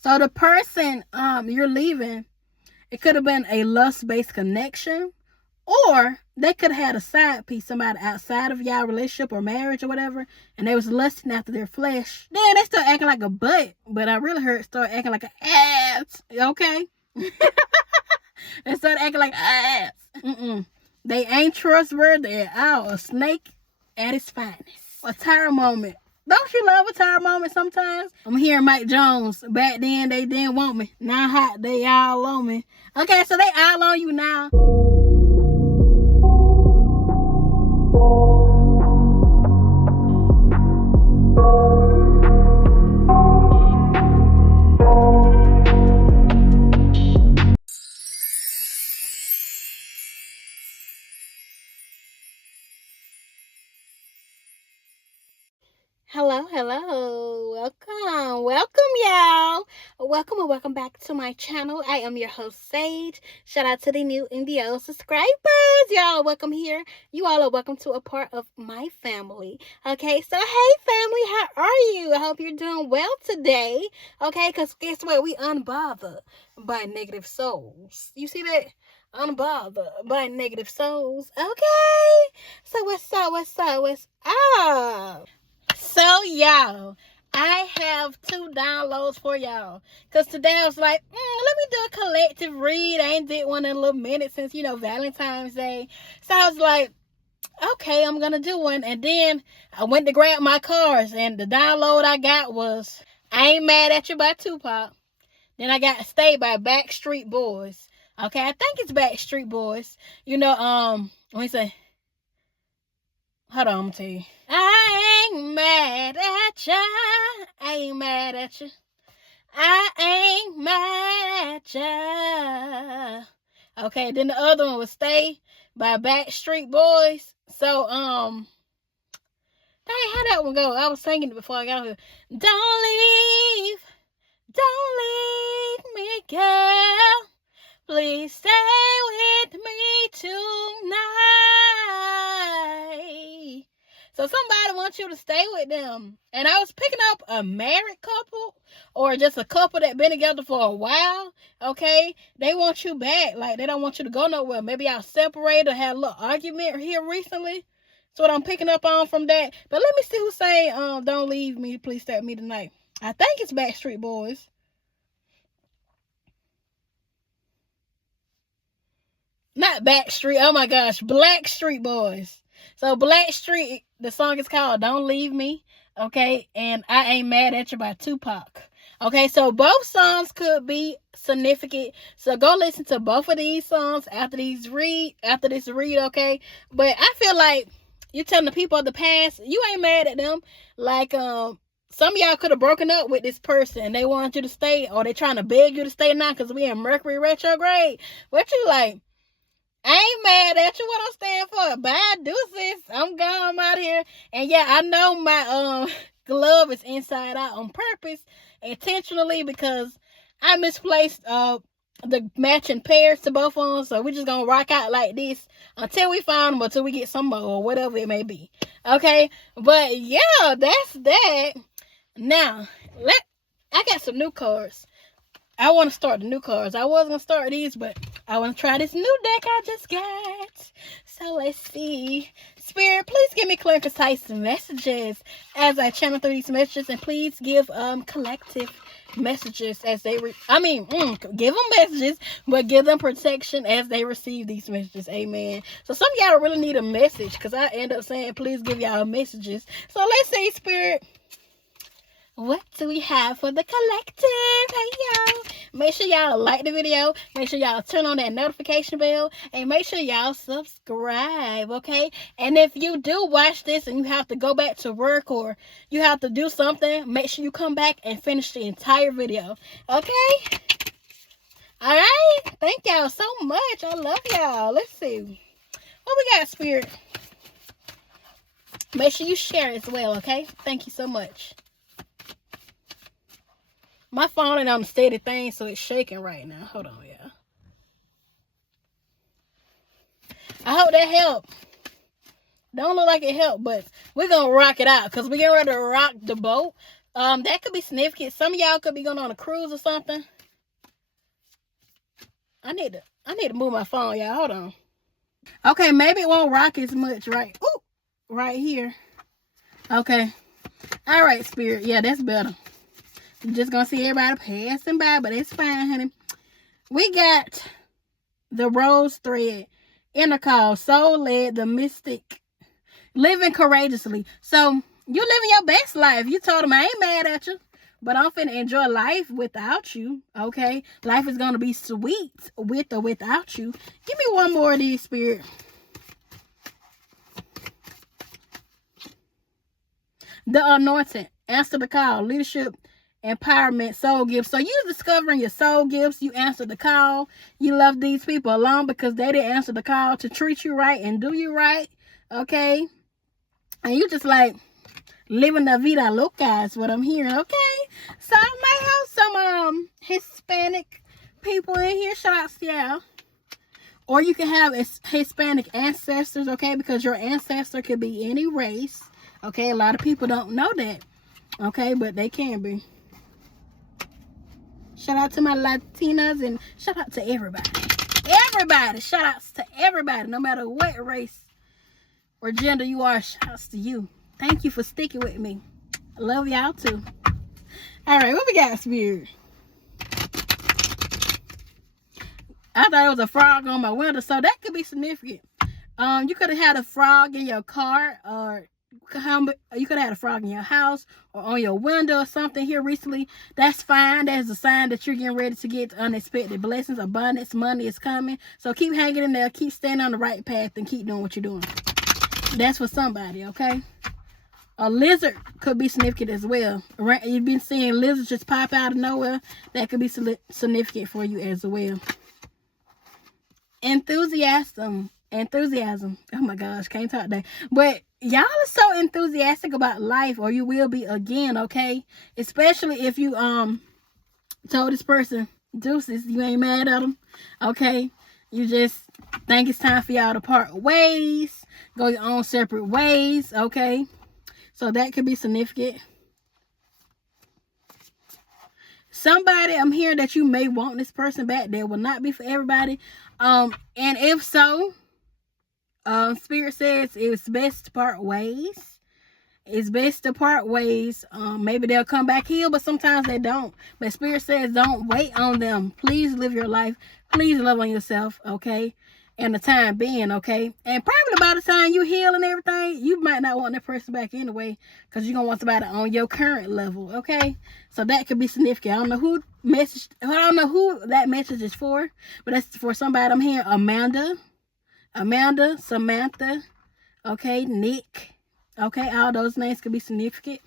So the person you're leaving, it could have been a lust-based connection, or they could have had a side piece, somebody outside of y'all relationship or marriage or whatever, and they was lusting after their flesh. Then they start acting like a butt, but I really heard start acting like an ass. Okay? They start acting like ass. They ain't trustworthy at all. A snake at its finest. A tire moment. Don't you love a tire moment sometimes? I'm hearing Mike Jones. Back then, they didn't want me. Now hot, they all on me. Okay, so they all on you now. Hello. Welcome, y'all. Welcome and welcome back to my channel. I am your host, Sage. Shout out to the new and the old subscribers. Y'all, welcome here. You all are welcome to a part of my family. Okay, so hey, family, how are you? I hope you're doing well today. Okay, because guess what? We unbothered by negative souls. You see that? Unbothered by negative souls. Okay, so what's up? So, y'all, I have 2 downloads for y'all. Because today I was like, let me do a collective read. I ain't did one in a little minute since, Valentine's Day. So I was like, okay, I'm going to do one. And then I went to grab my cards. And the download I got was I Ain't Mad at You by Tupac. Then I got Stay by Backstreet Boys. Okay, I think it's Backstreet Boys. When you say, hold on, I'm going to tell you. I ain't mad at ya. I ain't mad at you. I ain't mad at ya. Okay, then the other one was Stay by Backstreet Boys. So, dang, how that one go? I was singing it before I got here. Don't leave me, girl. Please stay with me tonight. So somebody wants you to stay with them. And I was picking up a married couple or just a couple that been together for a while. Okay. They want you back. Like they don't want you to go nowhere. Maybe y'all separated or had a little argument here recently. That's what I'm picking up on from that. But let me see who's saying, don't leave me. Please stay with me tonight. I think it's Backstreet Boys. Not Backstreet. Oh my gosh. Blackstreet Boys. So Blackstreet, the song is called Don't Leave Me. Okay. And I Ain't Mad at You by Tupac. Okay. So both songs could be significant. So go listen to both of these songs after this read. Okay. But I feel like you're telling the people of the past, you ain't mad at them. Like, some of y'all could have broken up with this person and they want you to stay, or they trying to beg you to stay now because we in Mercury retrograde. What you like? I ain't mad at you. What I'm staying for? Bye, deuces. I'm gone. I'm out here. And yeah, I know my glove is inside out on purpose, intentionally, because I misplaced the matching pairs to both of them. So we're just gonna rock out like this until we find them, until we get some more, or whatever it may be. Okay, but yeah, that's that. Now I got some new cards. I want to start the new cards. I was going to start these, but I want to try this new deck I just got. So let's see. Spirit, please give me clear and concise messages as I channel through these messages. And please give collective messages as they... give them messages, but give them protection as they receive these messages. Amen. So some of y'all really need a message, because I end up saying, please give y'all messages. So let's see, Spirit. What do we have for the collective? Hey, y'all. Make sure y'all like the video. Make sure y'all turn on that notification bell. And make sure y'all subscribe, okay? And if you do watch this and you have to go back to work or you have to do something, make sure you come back and finish the entire video, okay? All right? Thank y'all so much. I love y'all. Let's see. What we got, Spirit? Make sure you share as well, okay? Thank you so much. My phone ain't on the steady thing, so it's shaking right now. Hold on, yeah. I hope that helped. Don't look like it helped, but we're going to rock it out because we're getting ready to rock the boat. That could be significant. Some of y'all could be going on a cruise or something. I need to move my phone, y'all. Hold on. Okay, maybe it won't rock as much, right? Ooh, right here. Okay. All right, Spirit. Yeah, that's better. I'm just gonna see everybody passing by, but it's fine, honey. We got the rose thread, inner call, soul led, the mystic, living courageously. So you living your best life. You told him I ain't mad at you, but I'm finna enjoy life without you. Okay, life is gonna be sweet with or without you. Give me one more of these, Spirit. The anointing, answer the call, leadership, empowerment, soul gifts. So you discovering your soul gifts. You answer the call. You love these people alone because they didn't answer the call to treat you right and do you right. Okay, and you just like living la vida loca is what I'm hearing. Okay, so I might have some Hispanic people in here. Shout out to y'all. Or you can have Hispanic ancestors. Okay, because your ancestor could be any race. Okay, a lot of people don't know that. Okay, but they can be. Shout out to my Latinas and shout out to everybody. Everybody. Shout outs to everybody. No matter what race or gender you are, shout outs to you. Thank you for sticking with me. I love y'all too. All right, what we got, Spirit? I thought it was a frog on my window, so that could be significant. You could have had a frog in your car, or you could have had a frog in your house or on your window or something here recently. That's fine. That's a sign that you're getting ready to get unexpected blessings, abundance, money is coming. So keep hanging in there, keep staying on the right path, and keep doing what you're doing. That's for somebody, okay? A lizard could be significant as well. You've been seeing lizards just pop out of nowhere. That could be significant for you as well. Enthusiasm. Oh my gosh, can't talk that. But y'all are so enthusiastic about life, or you will be again, okay? Especially if you told this person deuces, you ain't mad at them, okay? You just think it's time for y'all to part ways, go your own separate ways, okay? So that could be significant. Somebody, I'm hearing that you may want this person back. That will not be for everybody. And if so, Spirit says it's best to part ways. It's best to part ways. Maybe they'll come back healed, but sometimes they don't. But Spirit says don't wait on them. Please live your life. Please love on yourself, okay? And the time being, okay? And probably by the time you heal and everything, you might not want that person back anyway, because you're going to want somebody on your current level, okay? So that could be significant. I don't know who that message is for, but that's for somebody. I'm hearing Amanda, Samantha, okay, Nick, okay? All those names could be significant.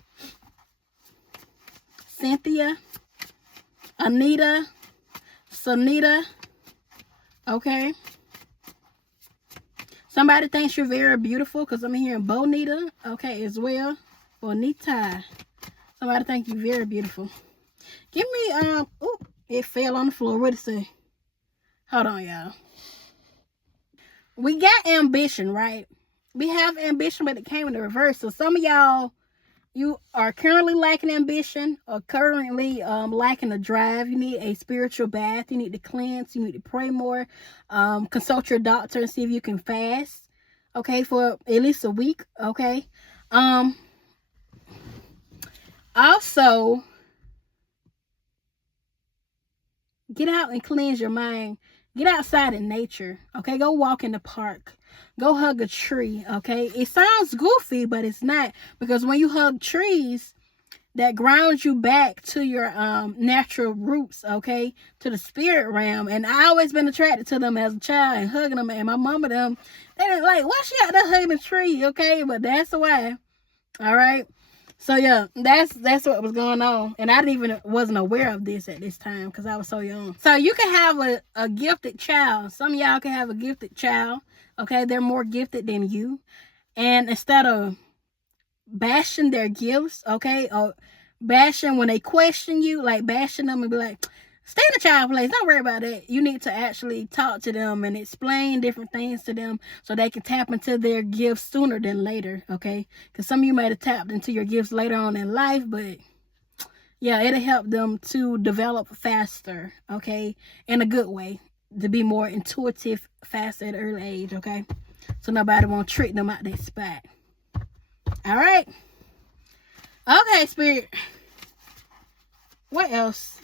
Cynthia, Anita, Sonita, okay? Somebody thinks you're very beautiful, because I'm hearing Bonita, okay, as well. Bonita. Somebody think you're very beautiful. Give me, it fell on the floor. What did it say? Hold on, y'all. We got ambition, right? We have ambition, but it came in the reverse. So some of y'all, you are currently lacking ambition or currently lacking the drive. You need a spiritual bath. You need to cleanse. You need to pray more. Consult your doctor and see if you can fast, okay, for at least a week, okay? Also, get out and cleanse your mind. Get outside in nature, okay? Go walk in the park. Go hug a tree, okay? It sounds goofy, but it's not. Because when you hug trees, that grounds you back to your natural roots, okay? To the spirit realm. And I always been attracted to them as a child and hugging them. And my mama, them, they didn't like, why she out there hugging a tree, okay? But that's the way, all right? So yeah, that's what was going on. And I wasn't aware of this at this time because I was so young. So you can have a gifted child. Some of y'all can have a gifted child. Okay, they're more gifted than you. And instead of bashing their gifts, okay, or bashing when they question you, like bashing them and be like, stay in the child place, don't worry about it. You need to actually talk to them and explain different things to them so they can tap into their gifts sooner than later, okay? Because some of you might have tapped into your gifts later on in life, but Yeah, it'll help them to develop faster, okay, in a good way, to be more intuitive faster at an early age, okay, so nobody won't trick them out their spot. All right. Okay, Spirit. What else?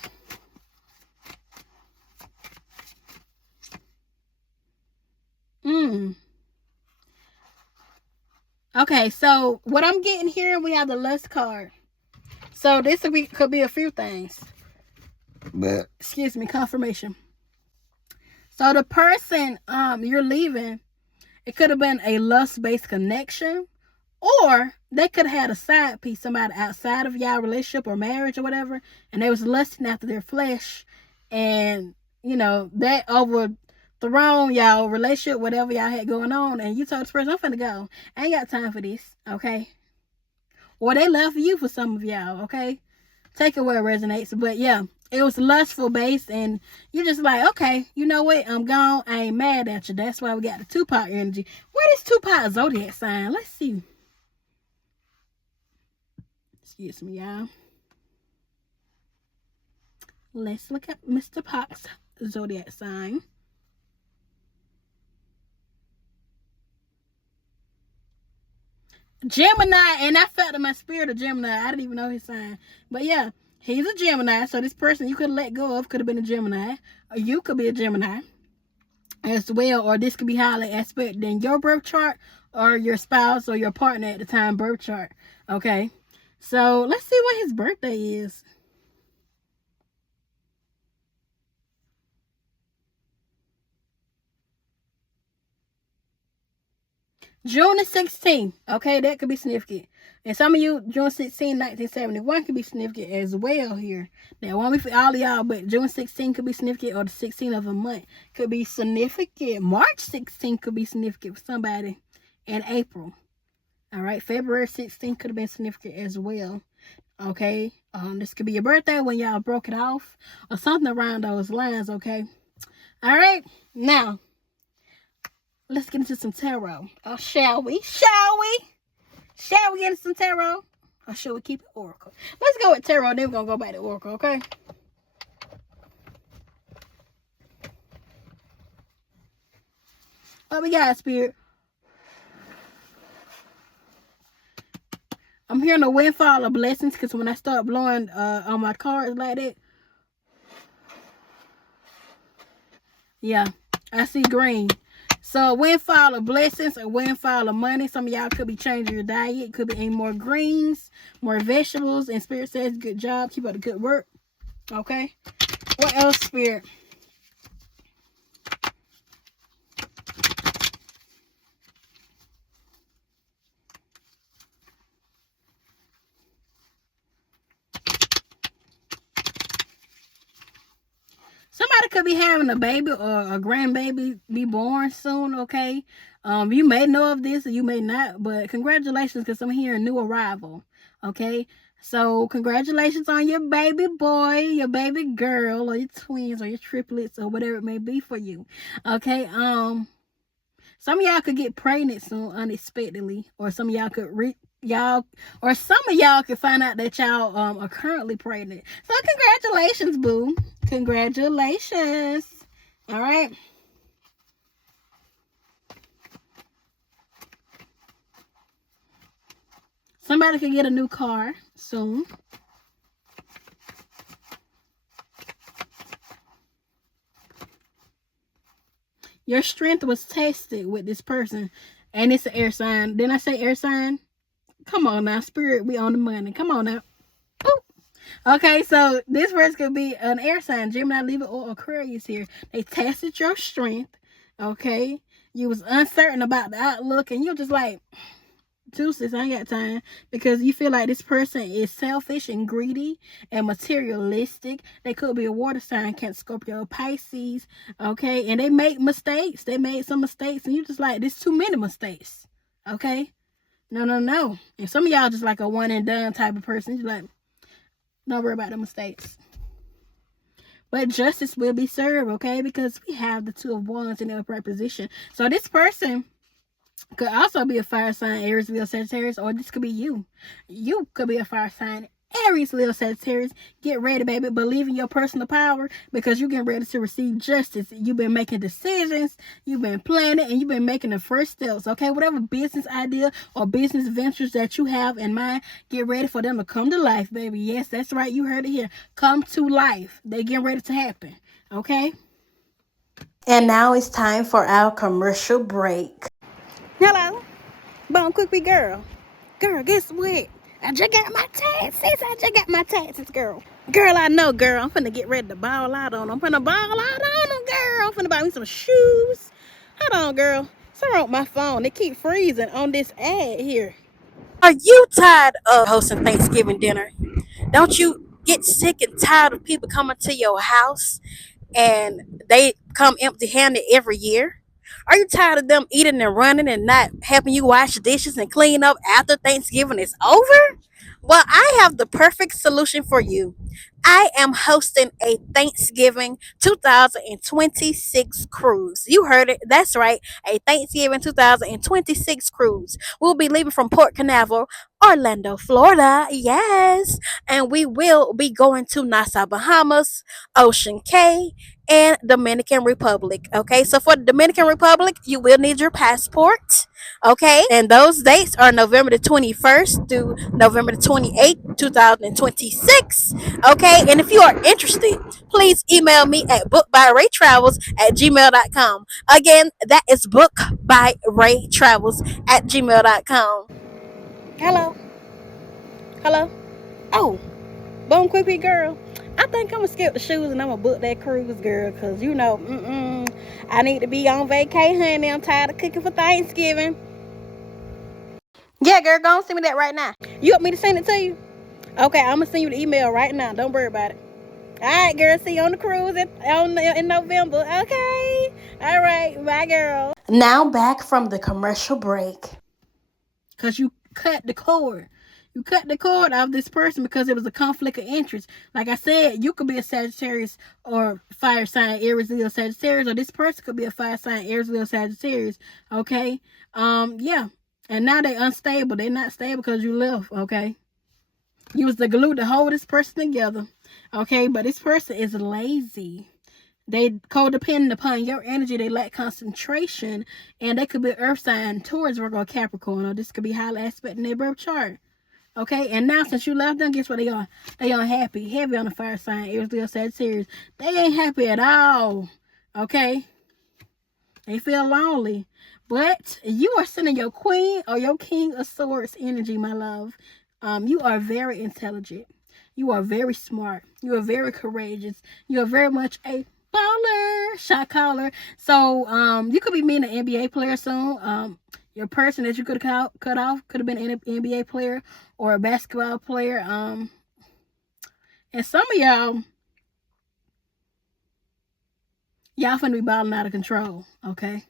Okay, so what I'm getting here, we have the lust card. So this could be a few things. But excuse me, confirmation. So the person you're leaving, it could have been a lust-based connection, or they could have had a side piece, somebody outside of y'all relationship or marriage or whatever, and they was lusting after their flesh, and you know that overthrown y'all relationship, whatever y'all had going on, and you told this person, I'm finna go. I ain't got time for this, okay? Or they left you for some of y'all, okay? Take it where it resonates. But yeah, it was lustful based, and you're just like, okay, you know what? I'm gone. I ain't mad at you. That's why we got the Tupac energy. What is Tupac zodiac sign? Let's see. Excuse me, y'all. Let's look at Mr. Pac's zodiac sign. Gemini, and I felt in my spirit of Gemini. I didn't even know his sign. But yeah, he's a Gemini. So this person you could let go of could have been a Gemini. Or you could be a Gemini as well. Or this could be highly aspected in your birth chart, or your spouse or your partner at the time birth chart. Okay. So let's see what his birthday is. June the 16th. Okay, that could be significant. And some of you, June 16, 1971 could be significant as well here. That won't be for all of y'all, but June 16 could be significant, or the 16th of a month could be significant. March 16 could be significant for somebody in April. All right, February 16th could have been significant as well. Okay, this could be your birthday when y'all broke it off, or something around those lines. Okay, all right, now let's get into some tarot. Oh, shall we? Shall we? Shall we get into some tarot? Or should we keep it oracle? Let's go with tarot, then we're going to go back to oracle, okay? What we got, Spirit? I'm hearing a windfall of blessings, because when I start blowing on my cards like that, yeah, I see green. So a windfall of blessings, a windfall of money. Some of y'all could be changing your diet. Could be eating more greens, more vegetables. And Spirit says, good job. Keep up the good work. Okay. What else, Spirit? Somebody could be having a baby or a grandbaby be born soon, okay? You may know of this or you may not, but congratulations, because I'm hearing new arrival, okay? So congratulations on your baby boy, your baby girl, or your twins, or your triplets, or whatever it may be for you, okay? Some of y'all could get pregnant soon unexpectedly, or some of y'all could or some of y'all could find out that y'all are currently pregnant. So congratulations, boo. Congratulations. All right. Somebody could get a new car soon. Your strength was tested with this person, and it's an air sign. Didn't I say air sign? Come on now, Spirit, we on the money. Come on now. Boop. Okay, so this person could be an air sign, Gemini, Libra, or Aquarius here. They tested your strength, okay? You was uncertain about the outlook, and you're just like, deuces, I ain't got time, because you feel like this person is selfish and greedy and materialistic. They could be a water sign, Cancer, Scorpio, Pisces, okay? And they make mistakes. They made some mistakes, and you're just like, there's too many mistakes, okay? No. And some of y'all just like a one and done type of person. You're like, don't worry about the mistakes. But justice will be served, okay? Because we have the Two of Wands in the upright position. So this person could also be a fire sign, Aries, Leo, Sagittarius, or this could be you. You could be a fire sign, Aries, Leo, Sagittarius, get ready, baby. Believe in your personal power because you're getting ready to receive justice. You've been making decisions, you've been planning, and you've been making the first steps, okay? Whatever business idea or business ventures that you have in mind, get ready for them to come to life, baby. Yes, that's right. You heard it here. Come to life. They're getting ready to happen, okay? And now it's time for our commercial break. Hello, Bone Quickly girl. Girl, guess what? I just got my taxes, girl. Girl, I know, girl. I'm finna get ready to ball out on them. I'm finna ball out on them, girl. I'm finna buy me some shoes. Hold on, girl. Sorry on my phone. They keep freezing on this ad here. Are you tired of hosting Thanksgiving dinner? Don't you get sick and tired of people coming to your house and they come empty handed every year? Are you tired of them eating and running and not helping you wash dishes and clean up after Thanksgiving is over? Well, I have the perfect solution for you. I am hosting a Thanksgiving 2026 cruise. You heard it. That's right. A Thanksgiving 2026 cruise. We'll be leaving from Port Canaveral, Orlando, Florida. Yes. And we will be going to Nassau, Bahamas, Ocean Cay, and Dominican Republic. Okay. So for the Dominican Republic, you will need your passport. Okay. And those dates are November the 21st through November the 28th, 2026. Okay, and if you are interested, please email me at bookbyraytravels@gmail.com. Again, that is bookbyraytravels@gmail.com. Hello? Hello? Oh, Bone Quickly girl. I think I'm gonna skip the shoes and I'm gonna book that cruise, girl. Cause you know, I need to be on vacation, honey. I'm tired of cooking for Thanksgiving. Yeah, girl, go on send me that right now. You want me to send it to you? Okay, I'm gonna send you the email right now. Don't worry about it. All right, girl. See you on the cruise in November. Okay. All right. Bye, girl. Now back from the commercial break. Because you cut the cord. You cut the cord of this person because it was a conflict of interest. Like I said, you could be a Sagittarius or fire sign Aries, Leo, Sagittarius, or this person could be a fire sign Aries, Leo, Sagittarius. Okay. Yeah. And now they unstable. They're not stable because you left. Okay. You was the glue to hold this person together. Okay. But this person is lazy. They codependent upon your energy. They lack concentration, and they could be earth sign Taurus, Virgo, Capricorn, or this could be highly aspect in their birth chart. Okay, and now since you left them, guess what they are? They are happy, heavy on the fire sign, Aries, Leo, Sagittarius. They ain't happy at all. Okay, they feel lonely, but you are sending your queen or your king of swords energy, my love. You are very intelligent. You are very smart. You are very courageous. You are very much a baller, shot caller. So you could be meeting an NBA player soon. Your person that you could have cut off could have been an NBA player or a basketball player. And some of y'all finna be balling out of control. Okay,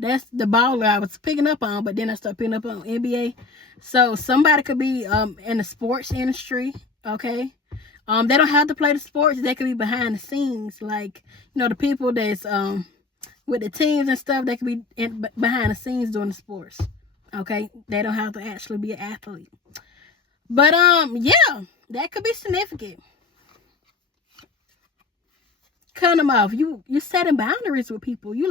that's the baller I was picking up on, but then I started picking up on NBA. So somebody could be in the sports industry. Okay. They don't have to play the sports. They could be behind the scenes, like the people that's with the teams and stuff. They could be behind the scenes doing the sports. Okay, they don't have to actually be an athlete. But yeah, that could be significant. Cut them off. You setting boundaries with people. You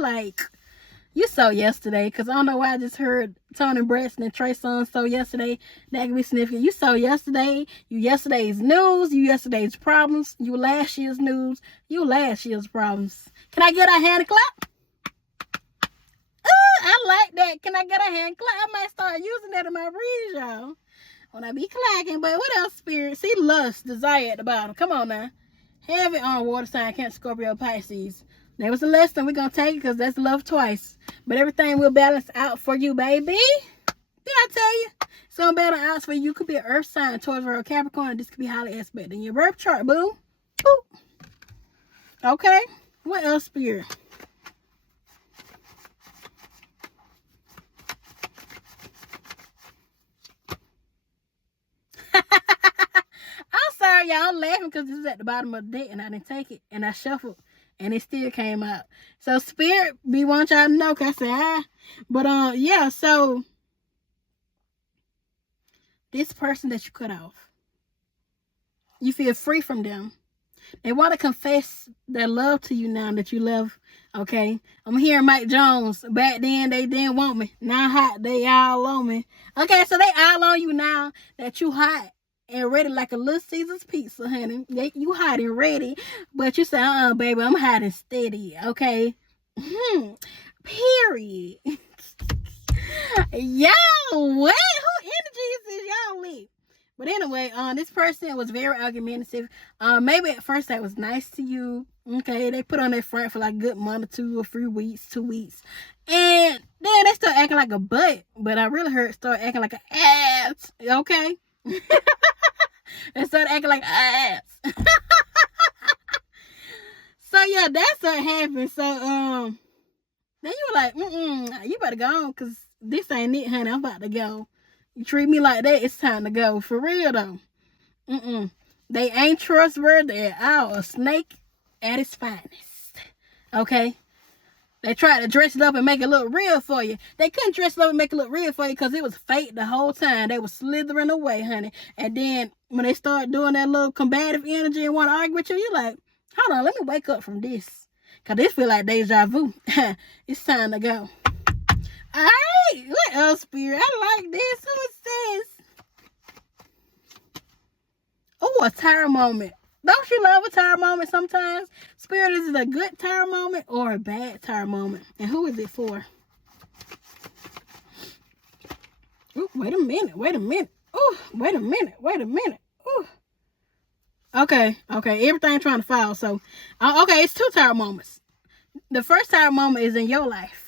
saw yesterday, because I don't know why I just heard Tony Braxton and Trey Songz saw yesterday. That could be significant. You saw yesterday. You yesterday's news. You yesterday's problems. You last year's news. You last year's problems. Can I get a hand clap? I like that. Can I get a hand clap? I might start using that in my reads, y'all. When I be clacking. But what else, spirit? See lust, desire at the bottom. Come on now. Heavy on water sign, Cancer, Scorpio, Pisces. That was a lesson. We're going to take it because that's love twice. But everything will balance out for you, baby. Did I tell you? It's going to balance out for you. You could be an earth sign, Taurus, Virgo, Capricorn. This could be highly aspect in your birth chart, boo. Boop. Okay. What else, spirit? I'm sorry, y'all. I'm laughing because this is at the bottom of the deck and I didn't take it. And I shuffled. And it still came out. So spirit, we want y'all to know, cause I said But yeah, so this person that you cut off, You feel free from them. They want to confess their love to you now that you love. Okay, I'm hearing Mike Jones. Back then they didn't want me. Now hot, they all on me. Okay, so they all on you now that you hot and ready like a Little Caesar's pizza, honey. You hot and ready, but you say, baby, I'm hot and steady. Okay, period. Y'all, what? Who energies is y'all lit? But anyway, this person was very argumentative. Maybe at first that was nice to you. Okay, they put on their front for like a good month or 2 or 3 weeks, 2 weeks. And then they start acting like a butt. But I really heard start acting like an ass. Okay? They started acting like ass. So yeah, that's what happened. So then you were like, you better go on, because this ain't it, honey. I'm about to go. You treat me like that, it's time to go. For real, though. They ain't trustworthy at all. A snake at its finest. Okay? They tried to dress it up and make it look real for you. They couldn't dress it up and make it look real for you because it was fake the whole time. They were slithering away, honey. And then when they start doing that little combative energy and want to argue with you, you're like, hold on, let me wake up from this. Because this feel like deja vu. It's time to go. All right, what else, Spirit? I like this. Who is this? Oh, a tired moment. Don't you love a tired moment sometimes? Spirit, is it a good tired moment or a bad tired moment? And who is it for? Ooh, wait a minute. Ooh, wait a minute. Ooh. Okay. Everything trying to fall. So, okay, it's 2 tired moments. The first tired moment is in your life.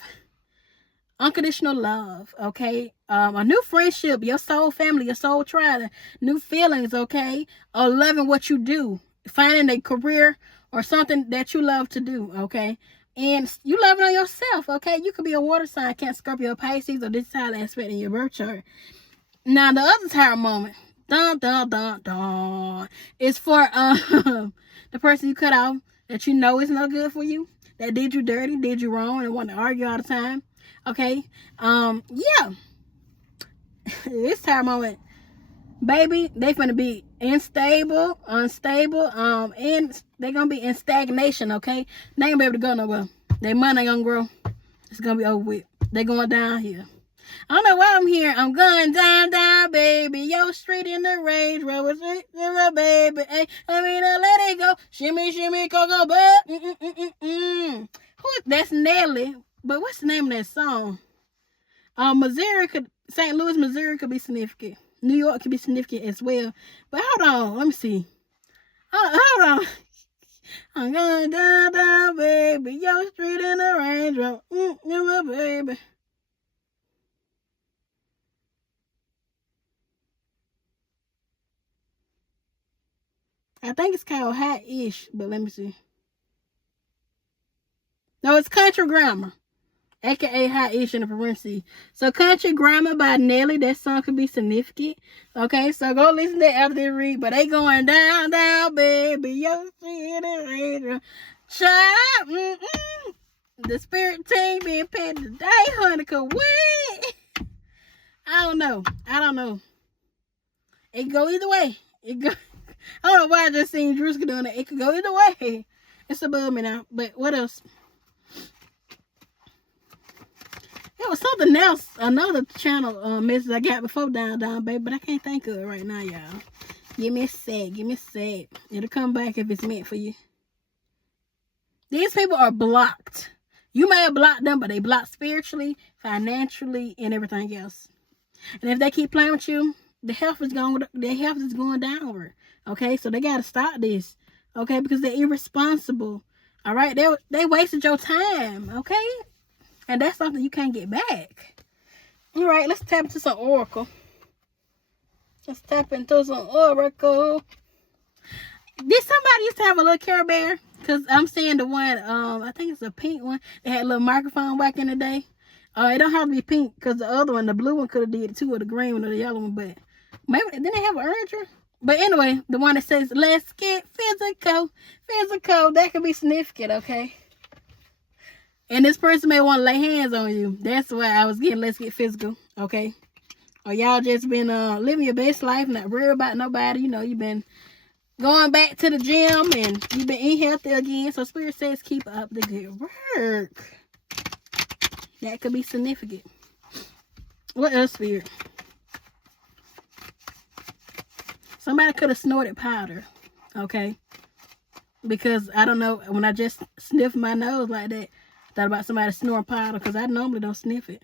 Unconditional love, okay? A new friendship, your soul family, your soul tribe, new feelings, okay? Or loving what you do, finding a career or something that you love to do, okay? And you love it on yourself, okay? You could be a water sign, Cancer, Scorpio, Pisces, or this side aspect in your birth chart. Now, the other tired moment, is for the person you cut off that you know is no good for you, that did you dirty, did you wrong, and want to argue all the time. Okay, yeah. This time moment, baby, they finna be unstable, and they gonna be in stagnation, okay? They ain't gonna be able to go nowhere. Their money ain't gonna grow. It's gonna be over with. They going down here. I don't know why I'm here. I'm going down, baby. Yo, street in the Range Rover, baby. Hey, I mean, let it go. Shimmy, go, but that's Nelly. But what's the name of that song? St. Louis, Missouri could be significant. New York could be significant as well. But hold on, let me see. Hold on. I'm going down, baby. Yo, street in the Range Rover, baby. I think it's called Hot-ish, but let me see. No, it's Country Grammar. AKA Hot-ish in the parentheses. So Country Grammar by Nelly. That song could be significant. Okay, so go listen to that after they read. But they going down, baby. Yo, see in the radio. Child, the spirit team being paid today, honey. Cause what? I don't know. It could go either way. I don't know why I just seen Druska doing it. It could go either way. It's above me now. But what else? There was something else, another channel message I got before down, baby, but I can't think of it right now, y'all. Give me a sec. It'll come back if it's meant for you. These people are blocked. You may have blocked them, but they blocked spiritually, financially, and everything else. And if they keep playing with you, their health is going downward. Okay, so they gotta stop this. Okay, because they're irresponsible. All right, they wasted your time. Okay. And that's something you can't get back. All right, let's tap into some oracle. Let's tap into some oracle. Did somebody used to have a little Care Bear? Because I'm seeing the one, I think it's a pink one. They had a little microphone back in the day. It don't have to be pink because the other one, the blue one, could have did it too, or the green one, or the yellow one. But maybe didn't they have an urger? But anyway, the one that says, let's get physical. That could be significant, okay? And this person may want to lay hands on you. That's why I was getting let's get physical, okay? Or y'all just been living your best life, not worried about nobody. You know, you've been going back to the gym and you've been eating healthy again. So Spirit says keep up the good work. That could be significant. What else, Spirit? Somebody could have snorted powder. Okay. Because I don't know, when I just sniffed my nose like that, I thought about somebody snoring powder because I normally don't sniff it.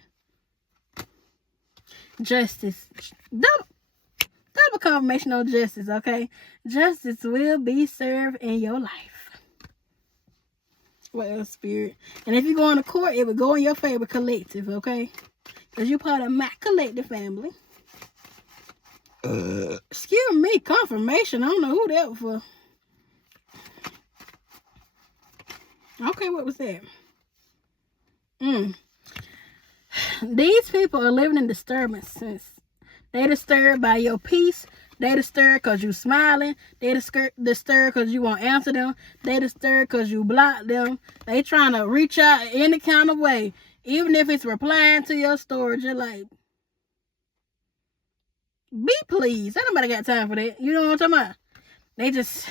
Justice. Double confirmation on justice, okay? Justice will be served in your life. What else, Spirit? And if you go on to court, it would go in your favor, collective, okay? Because you're part of my collective family. Excuse me, confirmation. I don't know who that was for. Okay, what was that? These people are living in disturbances. They disturbed by your peace. They disturbed because you smiling. They disturbed because you won't answer them. They disturbed because you block them. They trying to reach out any kind of way. Even if it's replying to your story, you're like, be pleased. Ain't nobody got time for that. You know what I'm talking about? They just,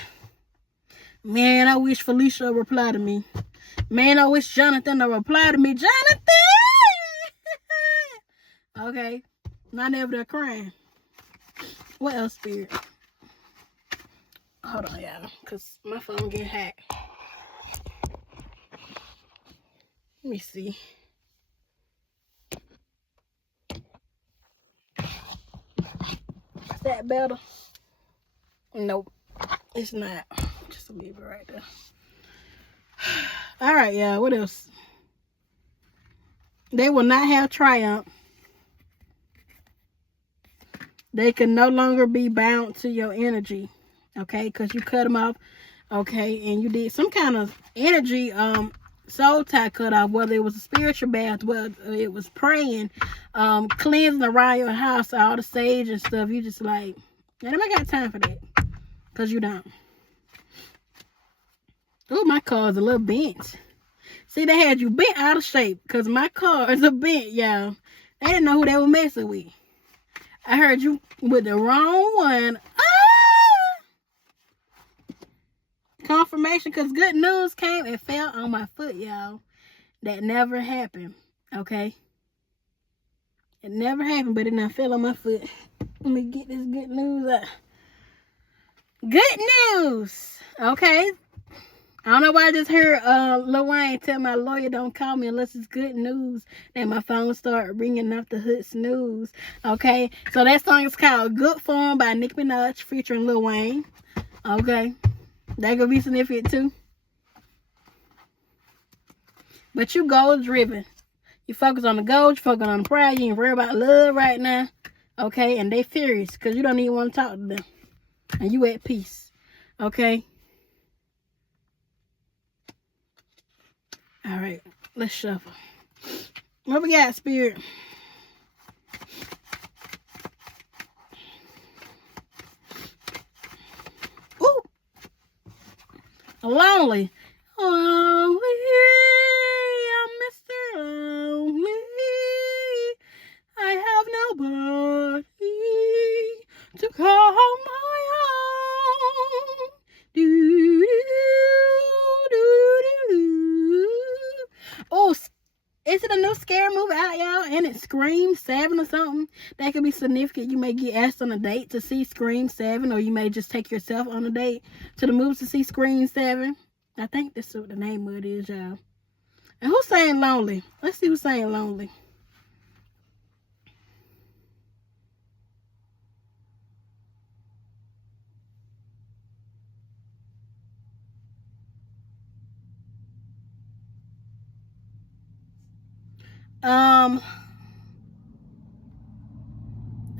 man, I wish Felicia would reply to me. Man, I wish Jonathan would reply to me. Jonathan! Okay. Not ever they're crying. What else, Spirit? Hold on, y'all. Because my phone getting hacked. Let me see. Is that better? Nope. It's not. Just leave it right there. Alright, y'all. What else? They will not have triumph. They can no longer be bound to your energy. Okay? Because you cut them off. Okay? And you did some kind of energy soul tie cut off. Whether it was a spiritual bath, whether it was praying, cleansing around your house, all the sage and stuff. You just like, man, I got time for that. Because you don't. Oh, my car is a little bent. See, they had you bent out of shape. Because my car is a bent, y'all. They didn't know who they were messing with. I heard you with the wrong one. Ah! Confirmation, because good news came and fell on my foot, y'all. That never happened. Okay? It never happened, but it now fell on my foot. Let me get this good news out. Good news! Okay? I don't know why I just heard Lil Wayne tell my lawyer don't call me unless it's good news. Then my phone started ringing off the hood snooze. Okay? So that song is called Good Form by Nicki Minaj featuring Lil Wayne. Okay? That could be significant too. But you goal driven. You focus on the goal, you focus on the pride, you ain't worry about love right now. Okay? And they furious because you don't even want to talk to them. And you at peace. Okay? All right, let's shuffle. What we got, Spirit? Ooh, lonely. Lonely, I'm Mr. Lonely. I have nobody to call my own. Oh, is it a new scary movie out, y'all? And it's Scream 7 or something? That could be significant. You may get asked on a date to see Scream 7, or you may just take yourself on a date to the movies to see Scream 7. I think that's what the name of it is, y'all. And who's saying lonely? Let's see who's saying lonely.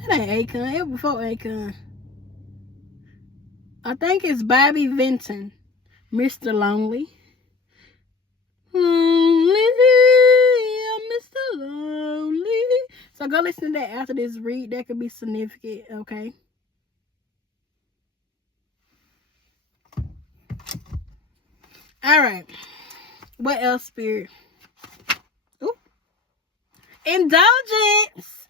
That ain't Akon. It was before Akon. I think it's Bobby Vinton, Mr. Lonely. Lonely, I'm Mr. Lonely. So go listen to that after this read. That could be significant, okay? All right. What else, Spirit? Indulgence.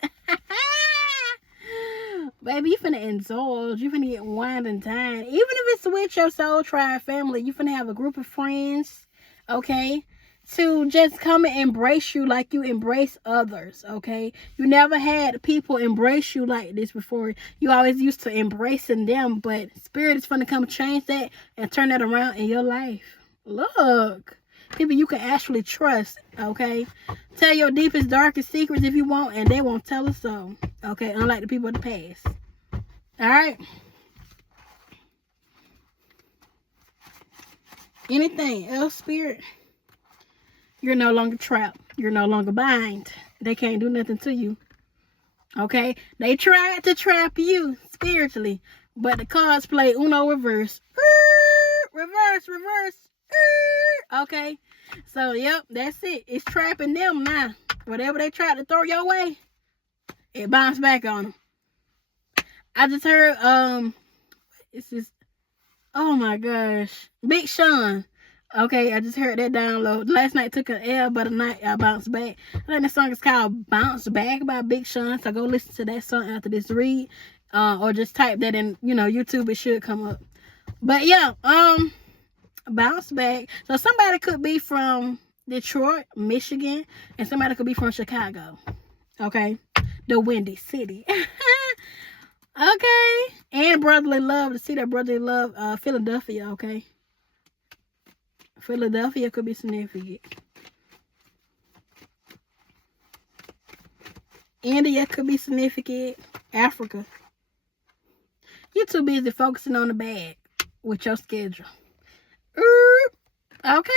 Baby, you finna indulge. You finna get wine and dine. Even if it's with your soul tribe family, you finna have a group of friends, okay, to just come and embrace you like you embrace others, okay? You never had people embrace you like this before. You always used to embracing them, but Spirit is finna come change that and turn that around in your life. Look. People you can actually trust, okay? Tell your deepest, darkest secrets if you want, and they won't tell us so, okay? Unlike the people of the past. All right? Anything else, Spirit? You're no longer trapped. You're no longer bind. They can't do nothing to you, okay? They tried to trap you spiritually, but the cards play Uno reverse. Reverse. Okay, so yep, that's it. It's trapping them now. Whatever they tried to throw your way, it bounced back on them. I just heard it's just, oh my gosh, Big Sean. Okay, I just heard that download. Last night took an L, but tonight I bounced back. I think the song is called Bounce Back by Big Sean. So go listen to that song after this read, or just type that in, YouTube. It should come up. But yeah, bounce back. So somebody could be from Detroit, Michigan, and somebody could be from Chicago. Okay, the Windy City. Okay, and brotherly love. To see that brotherly love, Philadelphia. Okay, Philadelphia could be significant. India could be significant. Africa. You're too busy focusing on the bag with your schedule. Okay.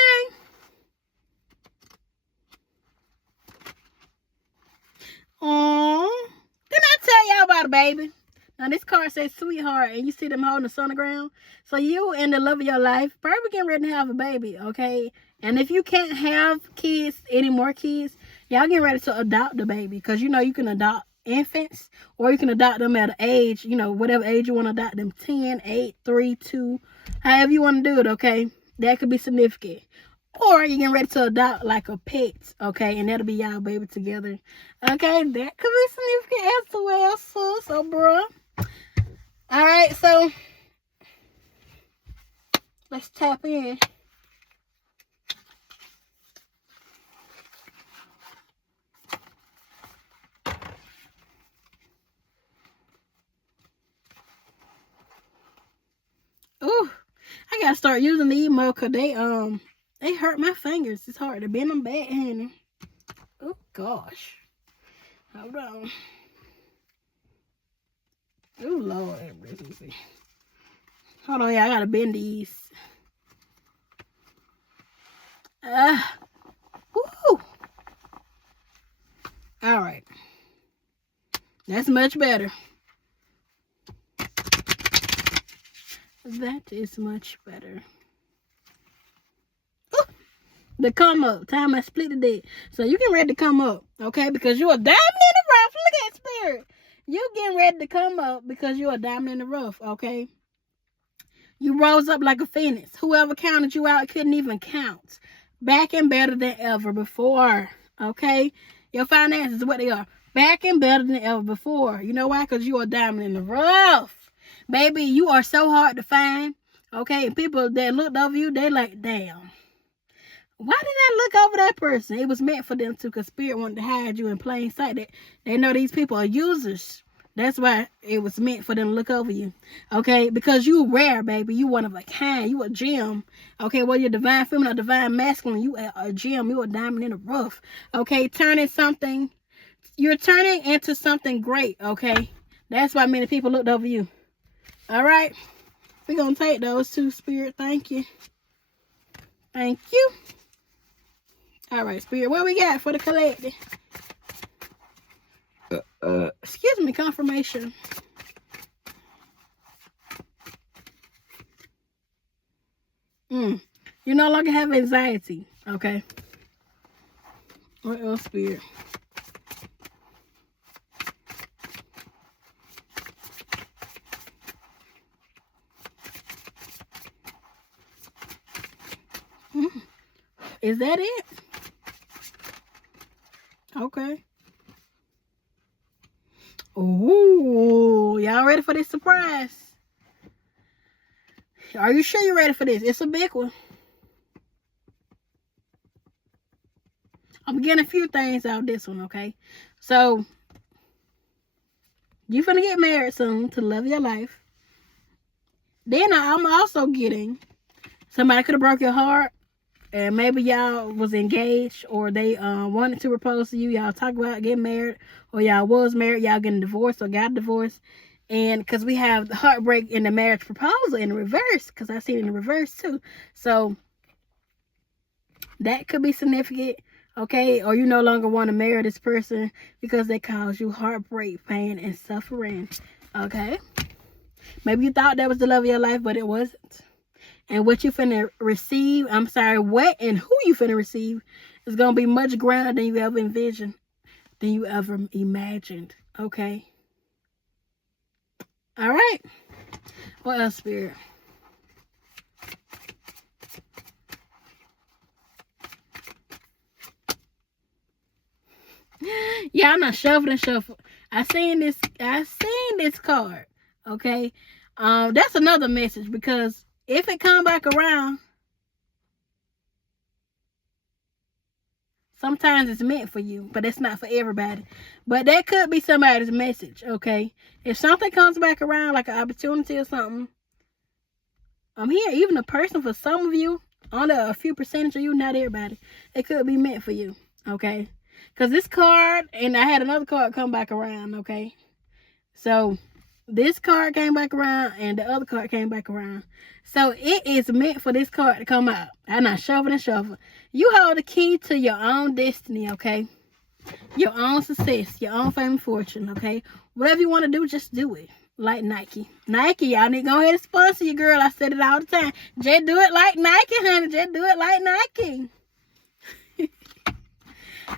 Oh, didn't I tell y'all about a baby? Now this card says sweetheart, and you see them holding the sonogram. So you and the love of your life probably getting ready to have a baby, okay? And if you can't have kids, any more kids, y'all getting ready to adopt the baby, because you can adopt infants, or you can adopt them at an age, whatever age you want to adopt them, 10, 8, 3, 2, however you want to do it, okay? That could be significant. Or you're getting ready to adopt like a pet, okay? And that'll be y'all baby together. Okay, that could be significant as well, sis, or bruh. Alright, so let's tap in. Ooh, I gotta start using the emo, because they hurt my fingers. It's hard to bend them back, honey. Oh, gosh. Hold on. Oh, Lord. Hold on, yeah. I gotta bend these. Woo. All right. That's much better. That is much better. The come up. Time I split the dead. So you getting ready to come up, okay? Because you're a diamond in the rough. Look at Spirit. You getting ready to come up because you're a diamond in the rough, okay? You rose up like a phoenix. Whoever counted you out couldn't even count. Back and better than ever before, okay? Your finances is what they are. Back and better than ever before. You know why? Because you're a diamond in the rough. Baby, you are so hard to find, okay? And people that looked over you, they like, damn. Why did I look over that person? It was meant for them to, because Spirit wanted to hide you in plain sight. They know these people are users. That's why it was meant for them to look over you. Okay? Because you rare, baby. You one of a kind. You a gem. Okay? Whether you're divine feminine or divine masculine, you are a gem. You a diamond in the rough. Okay? You're turning into something great. Okay? That's why many people looked over you. All right? We're going to take those two, Spirit. Thank you. Thank you. All right, Spirit. What we got for the collective? Excuse me, confirmation. You no longer have anxiety. Okay. What else, Spirit? Is that it? Okay. Ooh, y'all Y'all ready for this surprise? Are you sure you're ready for this? It's a big one. I'm getting a few things out of this one, okay? So, you finna get married soon to the love of your life. Then I'm also getting somebody could have broke your heart, and maybe y'all was engaged, or they wanted to propose to you. Y'all talk about getting married, or y'all was married, y'all getting divorced or got divorced. And because we have the heartbreak in the marriage proposal in the reverse, because I see it in the reverse too. So that could be significant, okay? Or you no longer want to marry this person because they cause you heartbreak, pain, and suffering, okay? Maybe you thought that was the love of your life, but it wasn't. And what you finna receive, what and who you finna receive is going to be much grander than you ever envisioned, than you ever imagined, okay? All right. What else, Spirit? Yeah, I'm not shuffling. I seen this card. Okay. That's another message, because if it come back around, sometimes it's meant for you, but it's not for everybody. But that could be somebody's message, okay? If something comes back around, like an opportunity or something, I'm here, even a person, for some of you, only a few percentage of you, not everybody, it could be meant for you, okay? Because this card, and I had another card come back around, okay? So, this card came back around, and the other card came back around. So, it is meant for this card to come out. I'm not shuffling. You hold the key to your own destiny, okay? Your own success, your own fame and fortune, okay? Whatever you want to do, just do it. Like Nike. Nike, y'all need to go ahead and sponsor you, girl. I said it all the time. Just do it like Nike, honey. Just do it like Nike.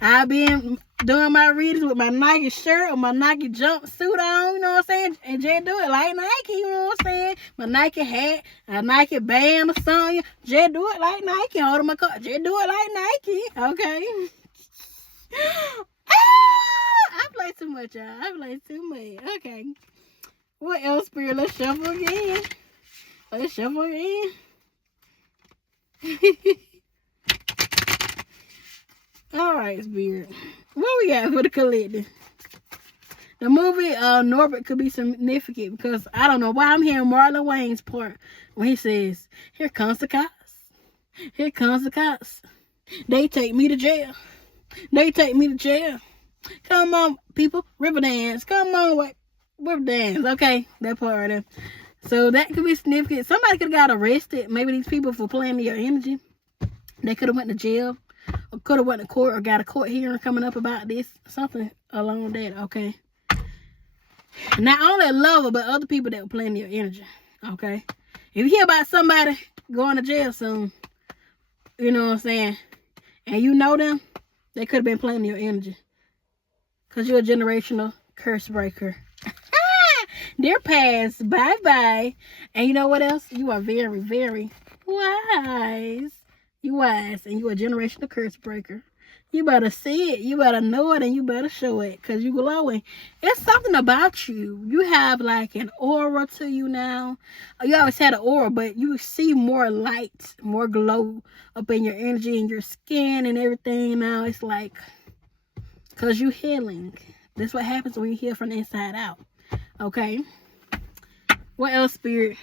I've been doing my readings with my Nike shirt or my Nike jumpsuit on, you know what I'm saying? And just do it like Nike, you know what I'm saying? My Nike hat, a Nike band or something. Just do it like Nike. Hold on my car. Just do it like Nike, okay? I play too much, y'all. I play too much. Okay. What else, Spirit? Let's shuffle again. All right, Spirit. What we got for the collective? The movie Norbit could be significant, because I don't know why I'm hearing Marlon Wayne's part when he says, "Here comes the cops. Here comes the cops. They take me to jail. They take me to jail. Come on, people. River dance. Come on, river dance." Okay, that part right there. So that could be significant. Somebody could have got arrested. Maybe these people for playing your energy. They could have went to jail, or could have went to court, or got a court hearing coming up about this. Something along that, okay? Not only a lover, but other people that were playing your energy, okay? If you hear about somebody going to jail soon, you know what I'm saying, and you know them, they could have been playing your energy, because you're a generational curse breaker. They're past. Bye-bye. And you know what else? You are very, very wise. You wise, and you a generational curse breaker. You better see it. You better know it, and you better show it, because you glowing. It's something about you. You have like an aura to you now. You always had an aura, but you see more light, more glow up in your energy and your skin and everything now. It's like, because you healing. That's what happens when you heal from the inside out. Okay? What else, Spirit?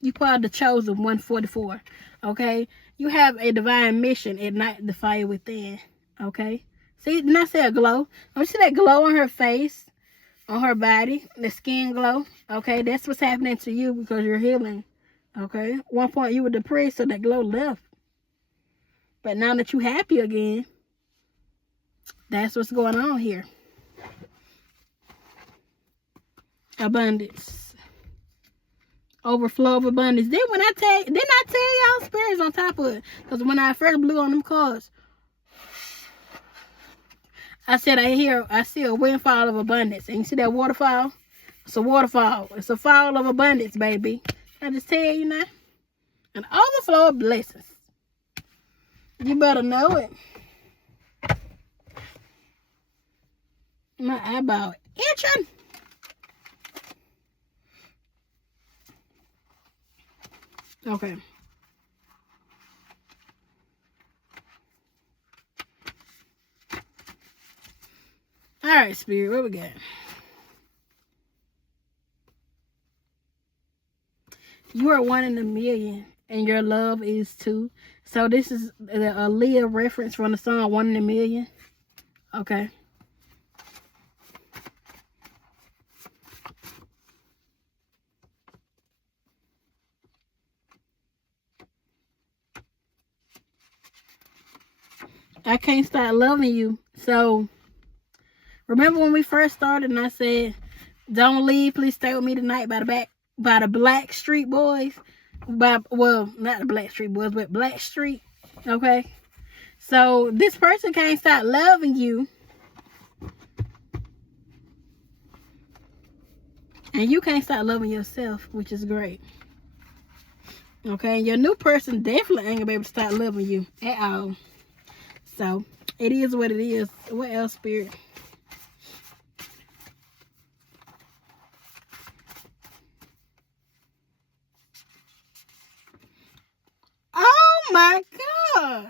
You part of the chosen 144, okay? You have a divine mission, ignite the fire within, okay? See, didn't I say a glow? Don't you see that glow on her face, on her body, the skin glow, okay? That's what's happening to you, because you're healing, okay? At one point you were depressed, so that glow left. But now that you're happy again, that's what's going on here. Abundance. Overflow of abundance. Didn't I tell y'all spirits on top of it? Because when I first blew on them cards, I said I see a windfall of abundance. And you see that waterfall? It's a waterfall. It's a fall of abundance, baby. I just tell you now. An overflow of blessings. You better know it. My eyeball itching. Okay. All right, Spirit, what we got? You are 1 in a million, and your love is too. So this is a Leah reference from the song 1 in a Million. Okay. I can't stop loving you. So remember when we first started and I said, "Don't leave, please stay with me tonight" by the Black Street Boys. Not the Black Street Boys, but Black Street. Okay. So this person can't stop loving you. And you can't stop loving yourself, which is great. Okay, your new person definitely ain't gonna be able to stop loving you at all. So it is what it is. What else, Spirit? Oh my gosh.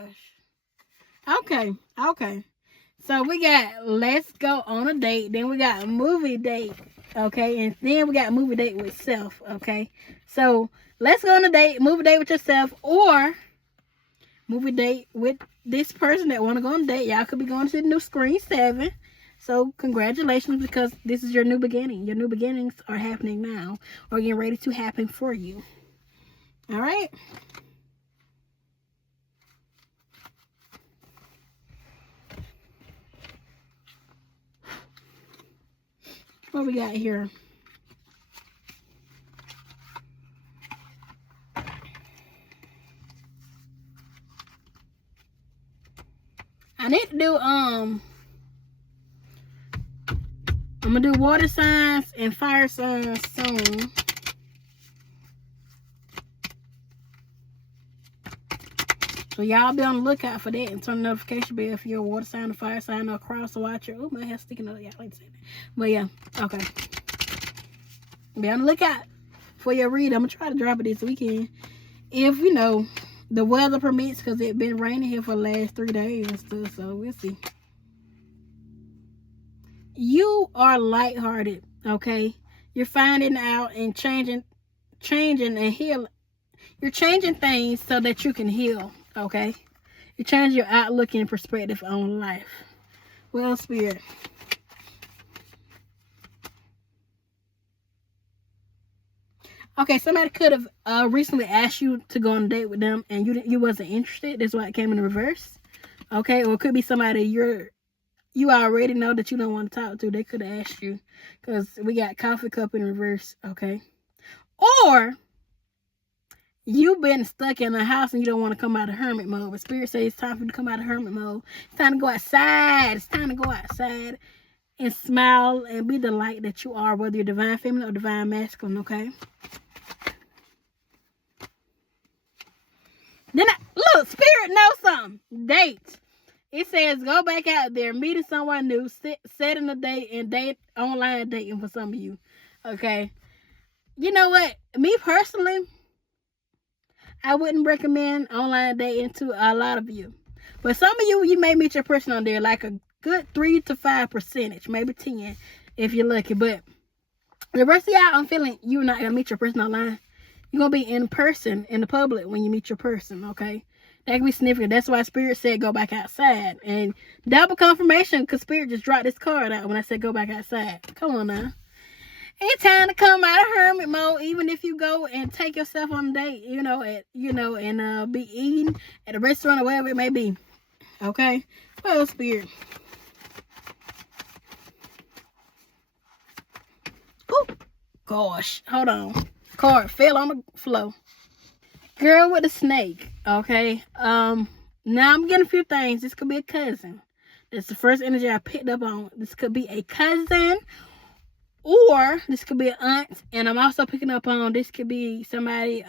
Okay. So we got let's go on a date. Then we got a movie date. Okay, and then we got a movie date with self. Okay, so let's go on a date, movie date with yourself, or movie date with this person that want to go on a date. Y'all could be going to the new Screen 7. So congratulations, because this is your new beginning. Your new beginnings are happening now, or getting ready to happen for you. All right. What we got here? I need to do I'm gonna do water signs and fire signs soon. So y'all be on the lookout for that and turn the notification bell if you're a water sign, a fire sign, or a cross or watcher. Oh, my hair's sticking up. Y'all like to say that. But yeah, okay. Be on the lookout for your read. I'm gonna try to drop it this weekend, if the weather permits, because it's been raining here for the last 3 days and stuff. So we'll see. You are lighthearted, okay? You're finding out and changing and healing. You're changing things so that you can heal, okay? You change your outlook and perspective on life. Well, Spirit. Okay, somebody could have recently asked you to go on a date with them, and you wasn't interested. That's why it came in reverse. Okay, or it could be somebody you already know that you don't want to talk to. They could have asked you, because we got coffee cup in reverse. Okay, or you've been stuck in the house and you don't want to come out of hermit mode. But Spirit says it's time for you to come out of hermit mode. It's time to go outside. It's time to go outside and smile and be the light that you are, whether you're divine feminine or divine masculine. Okay. Then look, Spirit knows something. Date. It says go back out there, meeting someone new, setting a date, and date online dating for some of you. Okay. You know what? Me personally, I wouldn't recommend online dating to a lot of you. But some of you may meet your person on there, like a good 3 to 5%, maybe 10 if you're lucky. But the rest of y'all, I'm feeling you're not gonna meet your person online. You're gonna be in person in the public when you meet your person, okay? That can be significant. That's why Spirit said go back outside. And double confirmation, because Spirit just dropped this card out when I said go back outside. Come on now. It's time to come out of hermit mode, even if you go and take yourself on a date, and be eating at a restaurant or wherever it may be. Okay? Well, Spirit. Oh, gosh. Hold on. Card fell on the floor. Girl with a snake. Okay. Now I'm getting a few things. This could be a cousin. That's the first energy I picked up on. This could be a cousin, or this could be an aunt. And I'm also picking up on this could be somebody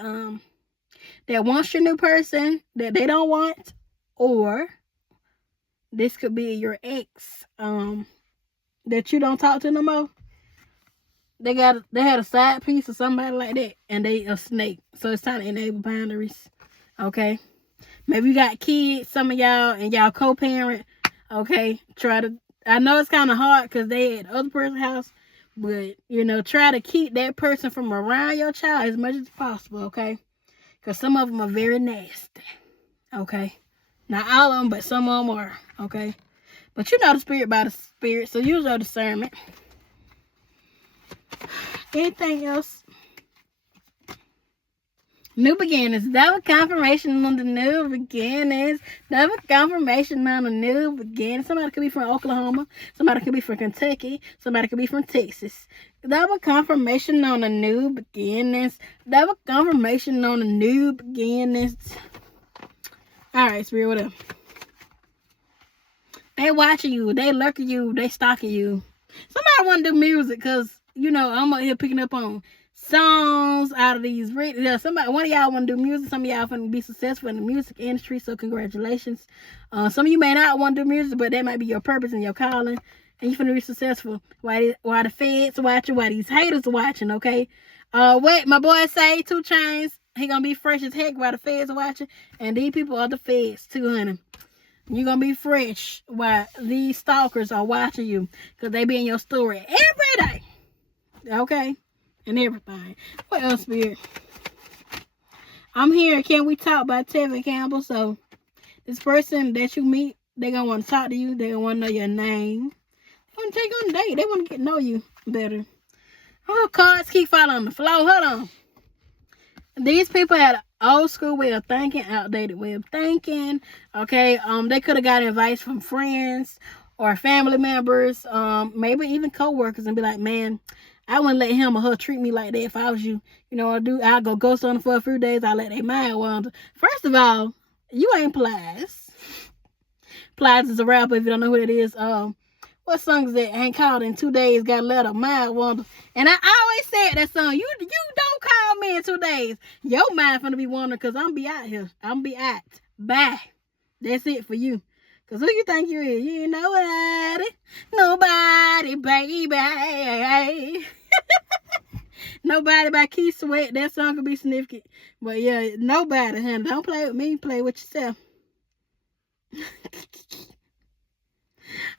that wants your new person that they don't want, or this could be your ex that you don't talk to no more, they had a side piece or somebody like that, and they a snake. So it's time to enable boundaries. Okay. Maybe you got kids, some of y'all, and y'all co-parent. Okay. I know it's kind of hard because they at the other person's house, but, try to keep that person from around your child as much as possible, okay? Because some of them are very nasty, okay? Not all of them, but some of them are, okay? But you know the spirit by the spirit, so use your discernment. Anything else? New beginnings. Double confirmation on the new beginnings. Double confirmation on the new beginnings. Somebody could be from Oklahoma. Somebody could be from Kentucky. Somebody could be from Texas. Double confirmation on the new beginnings. Double confirmation on the new beginnings. Alright, Spirit, what up? They watching you. They lurking you. They stalking you. Somebody want to do music because, I'm up here picking up on songs out of these. One of y'all want to do music. Some of y'all want to be successful in the music industry, so congratulations. Some of you may not want to do music, but that might be your purpose and your calling, and you're going to be successful. Why the feds watching, why these haters watching, okay? What my boy say, 2 Chainz, he gonna be fresh as heck while the feds are watching, and these people are the feds too, honey. You're gonna be fresh while these stalkers are watching you, because they be in your story every day, okay? And everything. What else, Spirit? I'm here. Can we talk by Tevin Campbell? So this person that you meet, they gonna want to talk to you. They gonna want to know your name. They want to take you on a date. They want to get to know you better. Oh, cards keep falling on the floor. Hold on. These people had an old school way of thinking, outdated way of thinking. Okay. They could have got advice from friends or family members, maybe even co-workers, and be like, man, I wouldn't let him or her treat me like that if I was you. I'll go ghost on them for a few days. I let their mind wander. First of all, you ain't Plies. Plies is a rapper, if you don't know who it is. What song is that? Ain't called in 2 days, got let a mind wander. And I always said that song, you don't call me in 2 days. Your mind finna be wandering because I'm be out here. I'm be out. Bye. That's it for you. Because who you think you is? You ain't nobody. Nobody, baby. Nobody by Key Sweat. That song could be significant. But yeah, nobody, honey. Don't play with me. Play with yourself.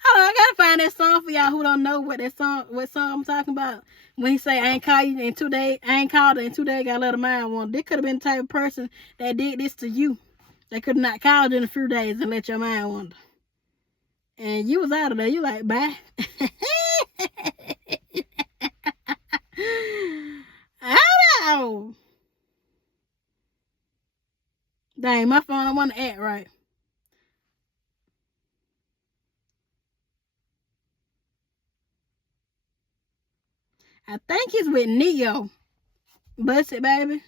I gotta find that song for y'all who don't know what song I'm talking about. When he say, I ain't called you in 2 days. I ain't called her in 2 days. Got let a mind one. They could have been the type of person that did this to you. They could not called you in a few days and let your mind wander. And you was out of there. You like, bye. Hello. Dang, my phone don't want to act right. I think it's with Neo. Bust it, baby.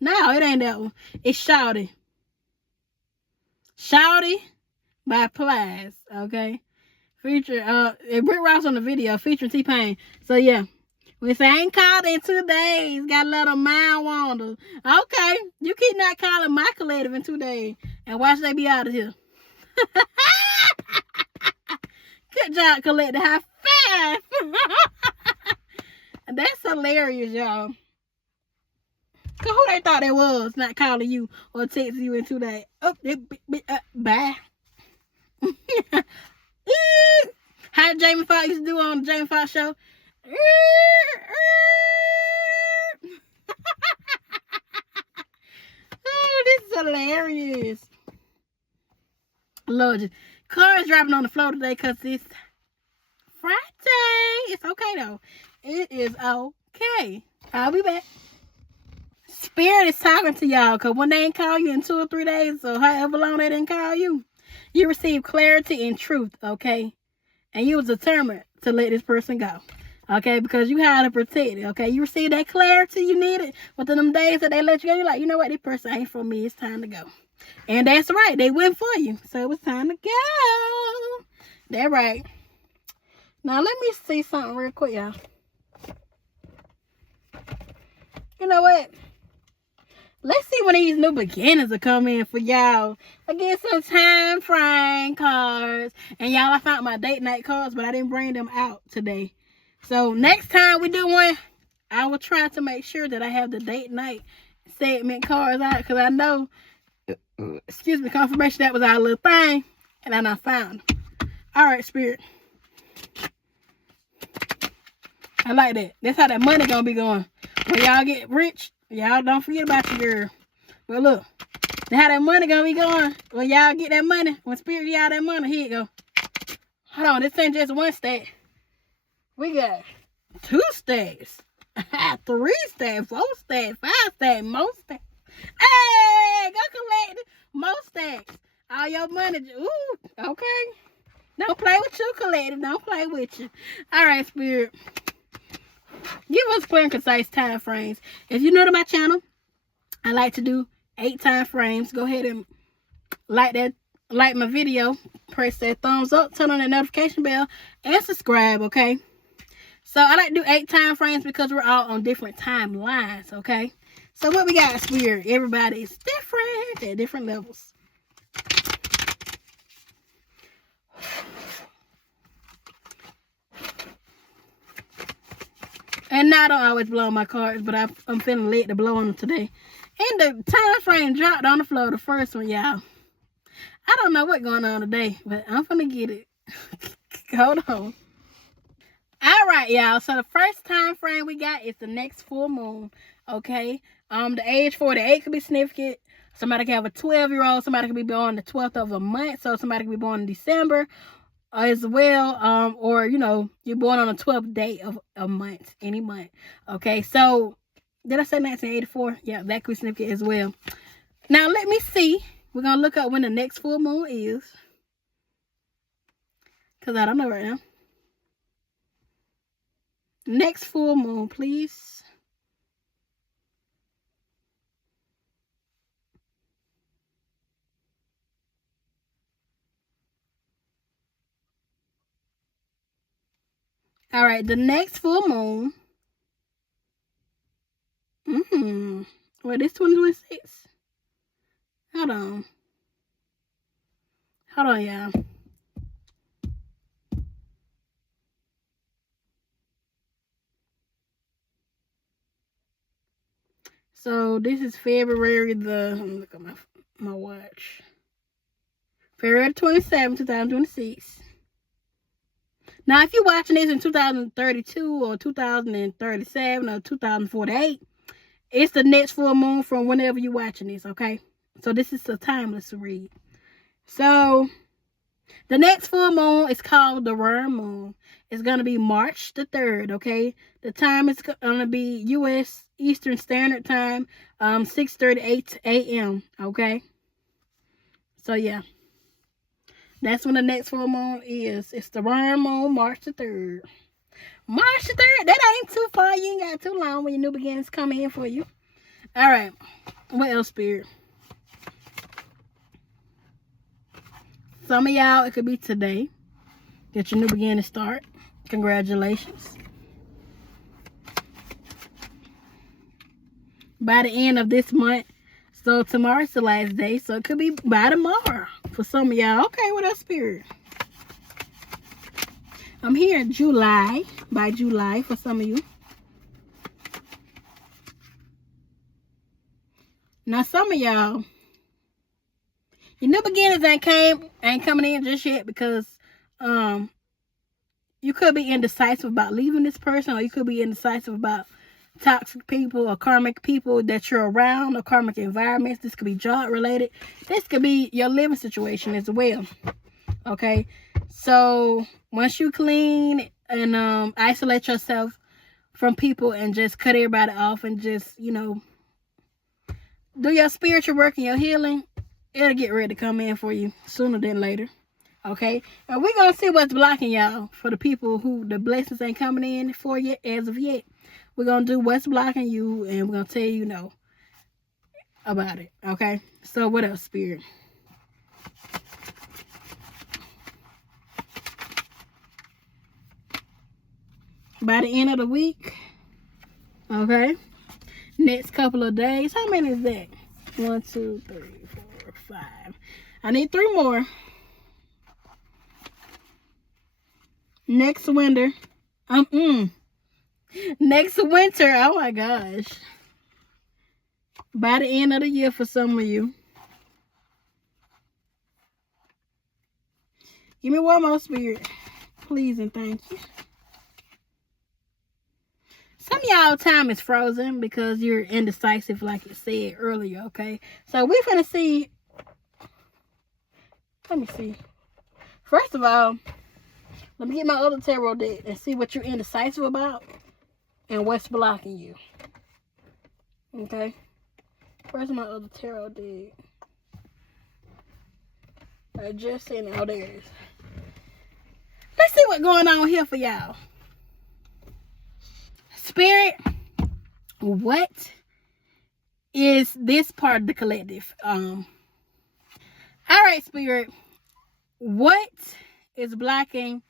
No, it ain't that one. It's Shouty. Shouty by Plies, okay? Rick Ross on the video featuring T-Pain. So yeah. We say, I ain't called in 2 days. Got a little mind wander. Okay. You keep not calling my collective in 2 days. And watch they be out of here. Good job, collective. High five. That's hilarious, y'all. Cause who they thought they was not calling you or texting you in 2 days? Oh, bye. How Jamie Foxx used to do on the Jamie Foxx show? Oh, this is hilarious. Lord, car is driving on the floor today because it's Friday. It's okay though. It is okay. I'll be back. Spirit is talking to y'all because when they ain't call you in 2 or 3 days or however long they didn't call you, you receive clarity and truth, okay? And you was determined to let this person go, okay? Because you had to protect it, okay? You receive that clarity you needed within them days that they let you go. You're like, you know what? This person ain't for me. It's time to go. And that's right. They went for you. So it was time to go. That right. Now, let me see something real quick, y'all. You know what? Let's see when these new beginners are coming for y'all. I get some time frame cards. And y'all, I found my date night cards, but I didn't bring them out today. So next time we do one, I will try to make sure that I have the date night segment cards out, because I know, excuse me, confirmation that was our little thing, and then I found them. All right, Spirit. I like that. That's how that money gonna be going. When y'all get rich, y'all don't forget about your girl. But look, that's how that money gonna be going. When y'all get that money, when Spirit y'all that money, here you go. Hold on, this ain't just one stack. We got 2 stacks. 3 stacks, 4 stacks, 5 stacks, more stacks. Hey, go collect more stacks. All your money. Ooh, okay. Don't play with you, collective. Don't play with you. All right, Spirit. Give us clear and concise time frames. If you're new to my channel, I like to do 8 time frames. Go ahead and like my video. Press that thumbs up. Turn on the notification bell. And subscribe, okay? So I like to do 8 time frames because we're all on different timelines, okay? So what we got, Spirit? Everybody's different at different levels. And now I don't always blow on my cards, but I'm feeling lit to blow on them today. And the time frame dropped on the floor, the first one, y'all. I don't know what's going on today, but I'm gonna get it. Hold on. All right, y'all. So the first time frame we got is the next full moon. Okay. The age 48 could be significant. Somebody can have a 12-year-old. Somebody could be born the 12th of a month. So somebody could be born in December as well. Or you're born on the 12th day of a month, any month. Okay. So did I say 1984? Yeah, that could be significant as well. Now let me see. We're gonna look up when the next full moon is, because I don't know right now. Next full moon, please. All right, the next full moon. Well, this 2026. Hold on. Hold on, y'all. So this is February the, let me look at my watch. February 27, 2026. Now, if you're watching this in 2032 or 2037 or 2048, it's the next full moon from whenever you're watching this, okay? So this is a timeless read. So the next full moon is called the worm moon. It's going to be March the 3rd, okay? The time is going to be U.S. Eastern Standard Time, 6:38 a.m., okay? So, yeah. That's when the next full moon is. It's the worm moon, March the 3rd. March the 3rd. That ain't too far. You ain't got too long when your new beginnings come in for you. All right. What else, Spirit? Some of y'all, it could be today that your new beginnings start. Congratulations. By the end of this month. So tomorrow's the last day. So it could be by tomorrow for some of y'all. Okay, what else, Spirit? I'm here in July. By July for some of you. Now some of y'all, your new beginnings ain't coming in just yet because you could be indecisive about leaving this person, or you could be indecisive about toxic people or karmic people that you're around, or karmic environments. This could be job related. This could be your living situation as well. Okay, so once you clean and isolate yourself from people and just cut everybody off and just do your spiritual work and your healing, it'll get ready to come in for you sooner than later. Okay, and we're gonna see what's blocking y'all. For the people who the blessings ain't coming in for yet as of yet, we're gonna do what's blocking you, and we're gonna tell you about it. Okay, so what else, Spirit? By the end of the week. Okay, next couple of days. How many is that? 1, 2, 3, 4, 5. I need 3 more. Next winter. Next winter. Oh my gosh. By the end of the year for some of you. Give me one more, Spirit. Please and thank you. Some of y'all time is frozen because you're indecisive, like it said earlier, okay? So we're going to see. Let me see. First of all, let me get my other tarot deck and see what you're indecisive about and what's blocking you. Okay? Where's my other tarot deck? I just seen it. Oh, there it is. Let's see what's going on here for y'all. Spirit, what is this part of the collective? All right, Spirit, what is blocking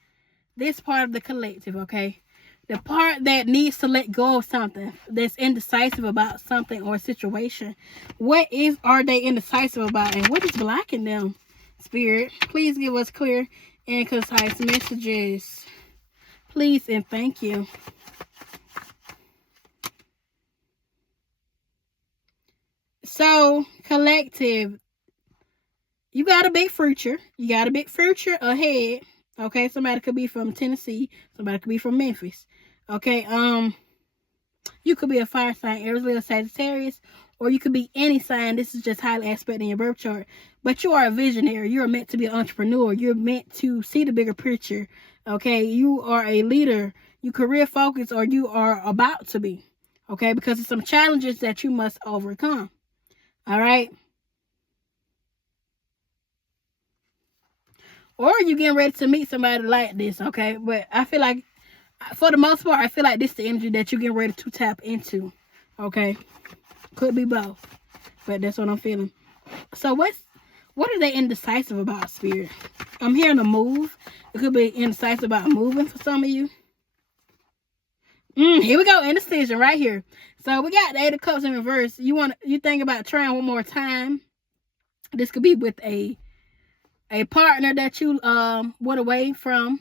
this part of the collective, okay? The part that needs to let go of something, that's indecisive about something or situation. What are they indecisive about, and what is blocking them? Spirit, please give us clear and concise messages. Please and thank you. So, collective, you got a big future. You got a big future ahead. Okay, somebody could be from Tennessee. Somebody could be from Memphis. Okay, you could be a fire sign, Aries, Leo, Sagittarius, or you could be any sign. This is just highly aspect in your birth chart. But you are a visionary. You're meant to be an entrepreneur. You're meant to see the bigger picture. Okay, you are a leader. You career focused, or you are about to be. Okay, because there's some challenges that you must overcome. All right. Or you getting ready to meet somebody like this, okay? But I feel like, for the most part, I feel like this is the energy that you're getting ready to tap into, okay? Could be both, but that's what I'm feeling. So what are they indecisive about, Spirit? I'm hearing a move. It could be indecisive about moving for some of you. Here we go, indecision right here. So we got the 8 of Cups in reverse. You think about trying one more time. This could be with a partner that you went away from,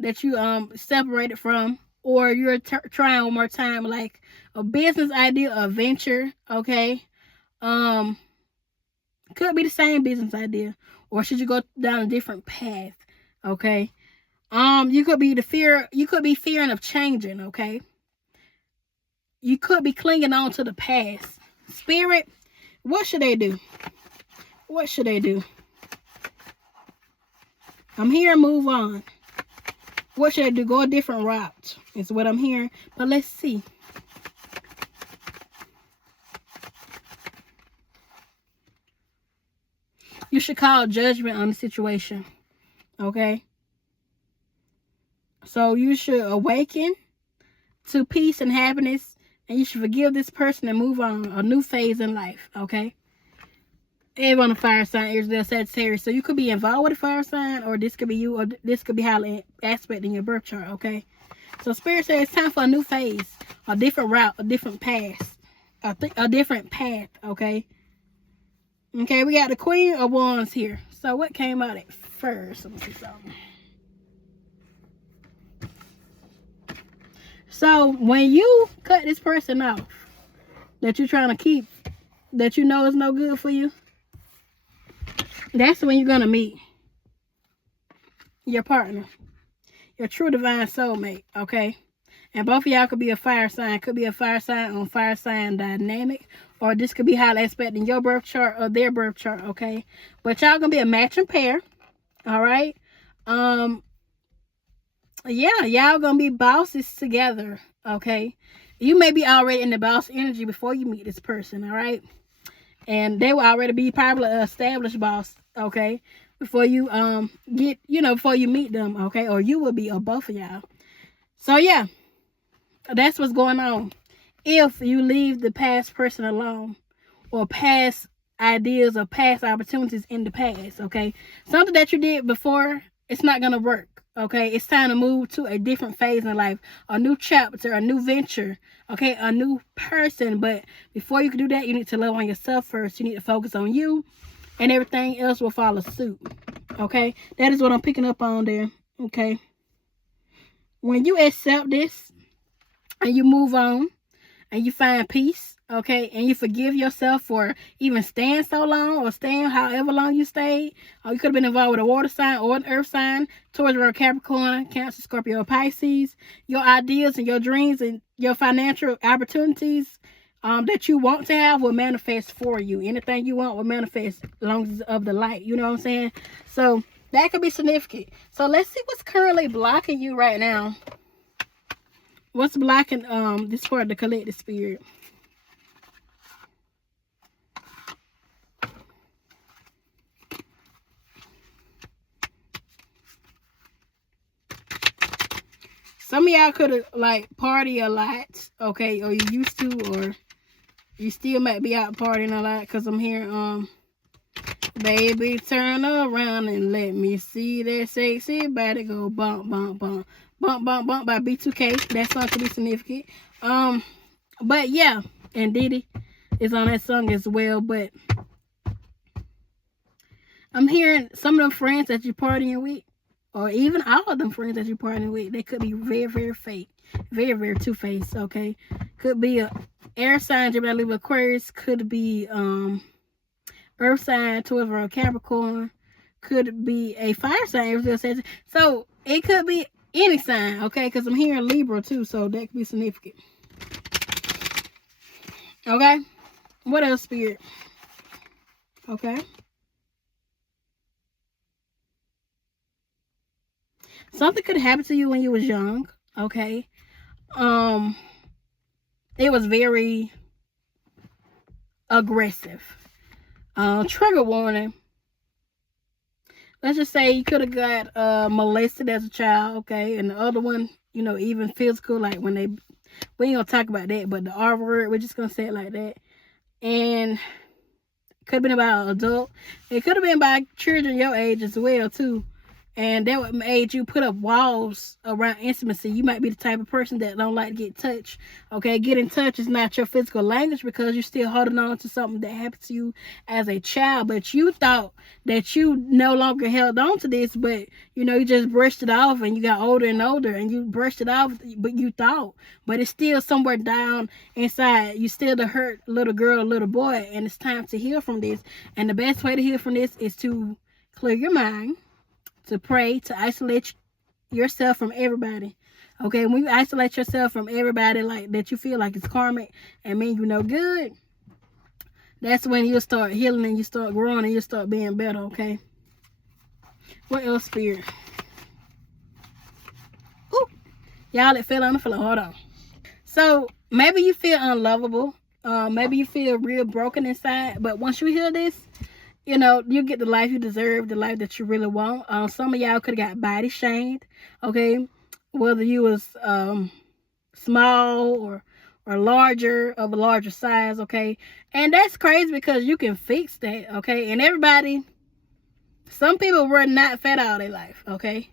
that you separated from, or you're trying one more time, like a business idea, a venture, okay? Could be the same business idea, or should you go down a different path, okay? You could be fearing of changing, okay? You could be clinging on to the past. Spirit, what should they do? What should they do? I'm hearing move on. What should I do? Go a different route is what I'm hearing. But let's see. You should call judgment on the situation. Okay? So you should awaken to peace and happiness. And you should forgive this person and move on. A new phase in life. Okay? Everyone on a fire sign, Aries, Leo, Sagittarius. So you could be involved with a fire sign, or this could be you, or this could be highly aspect in your birth chart, okay? So Spirit says it's time for a new phase, a different route, a different path, a different path, okay? Okay, we got the Queen of Wands here. So what came out at first? Let me see something. So when you cut this person off that you're trying to keep, that you know is no good for you, that's when you're going to meet your partner, your true divine soulmate, okay? And both of y'all could be a fire sign. Could be a fire sign on fire sign dynamic, or this could be highly aspect in your birth chart or their birth chart, okay? But y'all going to be a matching pair, all right? Yeah, y'all going to be bosses together, okay? You may be already in the boss energy before you meet this person, all right? And they will already be probably an established boss, okay? Before you before you meet them, okay? Or you will be, or both of y'all. So yeah, that's what's going on. If you leave the past person alone, or past ideas or past opportunities in the past, okay? Something that you did before, it's not gonna work, Okay, it's time to move to a different phase in life, a new chapter, a new venture, okay, a new person. But before you can do that, you need to love on yourself first. You need to focus on you, and everything else will follow suit. Okay, that is what I'm picking up on there. Okay, when you accept this and you move on and you find peace, okay, and you forgive yourself for even staying so long or staying however long you stayed, or you could have been involved with a water sign or an earth sign, Taurus, Virgo, Capricorn, Cancer, Scorpio, Pisces, your ideas and your dreams and your financial opportunities that you want to have will manifest for you. Anything you want will manifest as long as it's of the light. You know what I'm saying? So that could be significant. So let's see what's currently blocking you right now. What's blocking this part of the collective spirit? Some of y'all could have like party a lot, okay, or you used to, or you still might be out partying a lot, because I'm hearing baby turn around and let me see that sexy body go bump bump bump bump bump bump by B2K. That song could be significant. But yeah, and Diddy is on that song as well. But I'm hearing some of them friends that you're partying with, or even all of them friends that you're partying with, they could be very, very fake, very, very two-faced. Okay, could be a air sign, Gemini, Libra, Aquarius. Could be earth sign, Taurus, Virgo, Capricorn. Could be a fire sign, Aries, Sagittarius. So it could be any sign, okay? Because I'm hearing Libra too, so that could be significant. Okay, what else, Spirit? Okay, something could happen to you when you was young. Okay, it was very aggressive. Trigger warning. Let's just say you could have got molested as a child, okay, and the other one, you know, even physical, like when they, we ain't gonna talk about that, but the R word, we're just gonna say it like that. And could have been about an adult. It could have been by children your age as well too. And that would made you put up walls around intimacy. You might be the type of person that don't like to get touched. Okay, get in touch is not your physical language because you're still holding on to something that happened to you as a child. But you thought that you no longer held on to this, but you know, you just brushed it off and you got older and older and you brushed it off, but you thought. But it's still somewhere down inside. You still the hurt little girl, little boy, and it's time to heal from this. And the best way to heal from this is to clear your mind, to pray, to isolate yourself from everybody. Okay, when you isolate yourself from everybody like that you feel like it's karmic and mean you no good, that's when you'll start healing and you start growing and you start being better, okay? What else, Spirit? Ooh, y'all, it fell on the floor. Hold on. So maybe you feel unlovable. Maybe you feel real broken inside. But once you hear this, you know, you get the life you deserve, the life that you really want. Some of y'all could have got body shamed, okay? Whether you was small or larger, of a larger size, okay? And that's crazy because you can fix that, okay? And everybody, some people were not fat all their life, okay?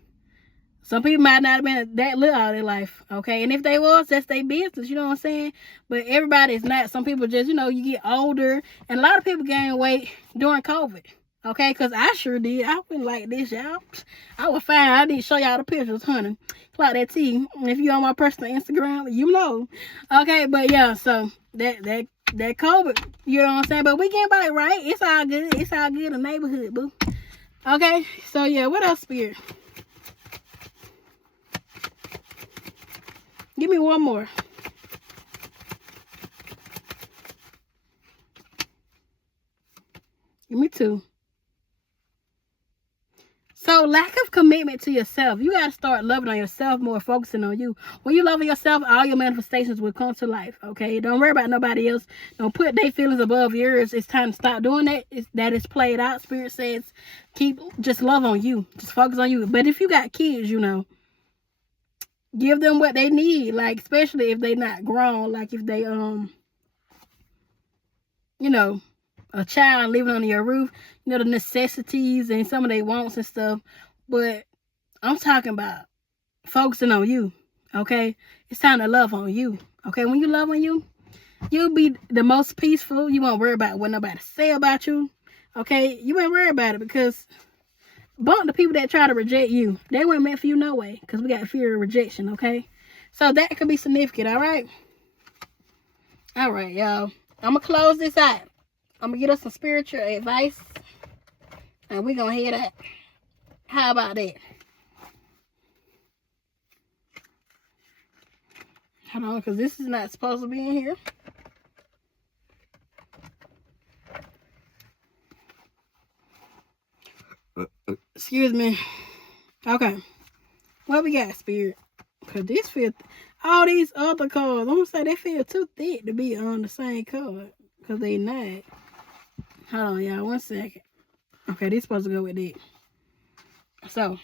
Some people might not have been that little all their life, okay? And if they was, that's their business, you know what I'm saying? But everybody is not. Some people just, you know, you get older. And a lot of people gain weight during COVID, okay? Because I sure did. I went like this, y'all. I was fine. I didn't show y'all the pictures, honey. Clock that T. If you on my personal Instagram, you know. Okay, but yeah, so that COVID, you know what I'm saying? But we getting by it, right? It's all good. It's all good in the neighborhood, boo. Okay, so yeah, what else, Spirit? Give me one more. Give me two. So lack of commitment to yourself. You got to start loving on yourself more, focusing on you. When you love yourself, all your manifestations will come to life, okay? Don't worry about nobody else. Don't put their feelings above yours. It's time to stop doing that. That is played out. Spirit says, just love on you. Just focus on you. But if you got kids, you know, give them what they need, like especially if they not grown, like if they you know, a child living under your roof, you know, the necessities and some of their wants and stuff. But I'm talking about focusing on you. Okay? It's time to love on you. Okay? When you love on you, you'll be the most peaceful. You won't worry about what nobody say about you. Okay? You won't worry about it because bump the people that try to reject you. They weren't meant for you no way because we got fear of rejection. Okay? So that could be significant. All right? All right, y'all. I'm going to close this out. I'm going to get us some spiritual advice. And we're going to head out. How about that? Hold on, because this is not supposed to be in here. Excuse me. Okay. What we got, Spirit? Because this feel... all these other cards, I'm going to say they feel too thick to be on the same card. Because they not. Hold on, y'all. 1 second. Okay, this supposed to go with it. So...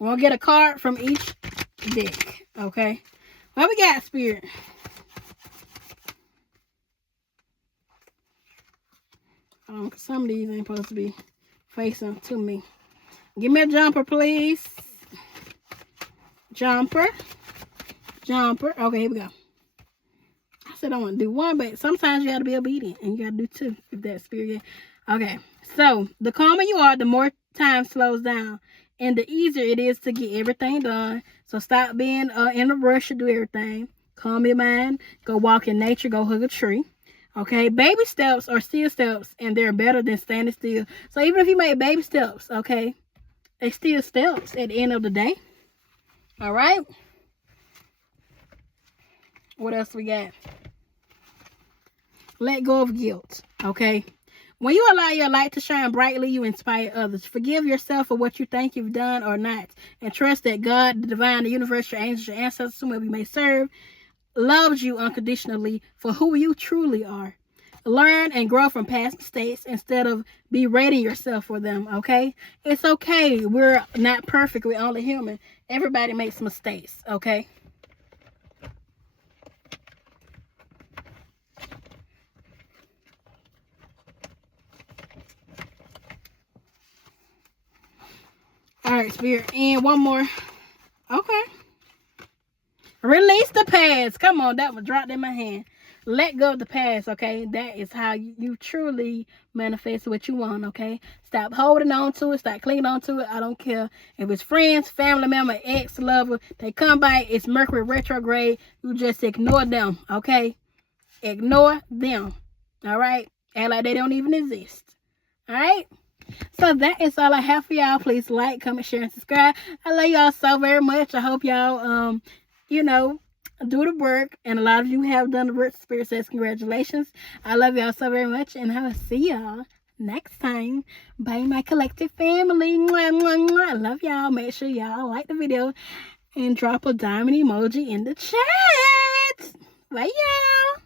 we'll get a card from each deck, okay? What we got, Spirit? Cause some of these ain't supposed to be facing to me. Give me a jumper, please. Jumper. Jumper. Okay, here we go. I said I want to do one, but sometimes you got to be obedient, and you got to do two, if that's Spirit. Okay, so the calmer you are, the more time slows down. And the easier it is to get everything done. So stop being in a rush to do everything. Calm your mind. Go walk in nature. Go hug a tree. Okay? Baby steps are still steps. And they're better than standing still. So even if you make baby steps, okay, they still steps at the end of the day. Alright? What else we got? Let go of guilt. Okay? When you allow your light to shine brightly, you inspire others. Forgive yourself for what you think you've done or not. And trust that God, the divine, the universe, your angels, your ancestors, whomever you may serve, loves you unconditionally for who you truly are. Learn and grow from past mistakes instead of berating yourself for them, okay? It's okay. We're not perfect. We're only human. Everybody makes mistakes, okay? All right, Spirit. And one more. Okay. Release the past. Come on, that was dropped in my hand. Let go of the past, okay? That is how you truly manifest what you want, okay? Stop holding on to it. Stop clinging on to it. I don't care if it's friends, family member, ex-lover. They come by. It's Mercury retrograde. You just ignore them, okay? Ignore them, all right? Act like they don't even exist, all right? So that is all I have for y'all. Please like, comment, share, and subscribe. I love y'all so very much. I hope y'all, do the work. And a lot of you have done the work. Spirit says congratulations. I love y'all so very much. And I will see y'all next time. Bye, my collective family. Mwah, mwah, mwah. I love y'all. Make sure y'all like the video and drop a diamond emoji in the chat. Bye, y'all.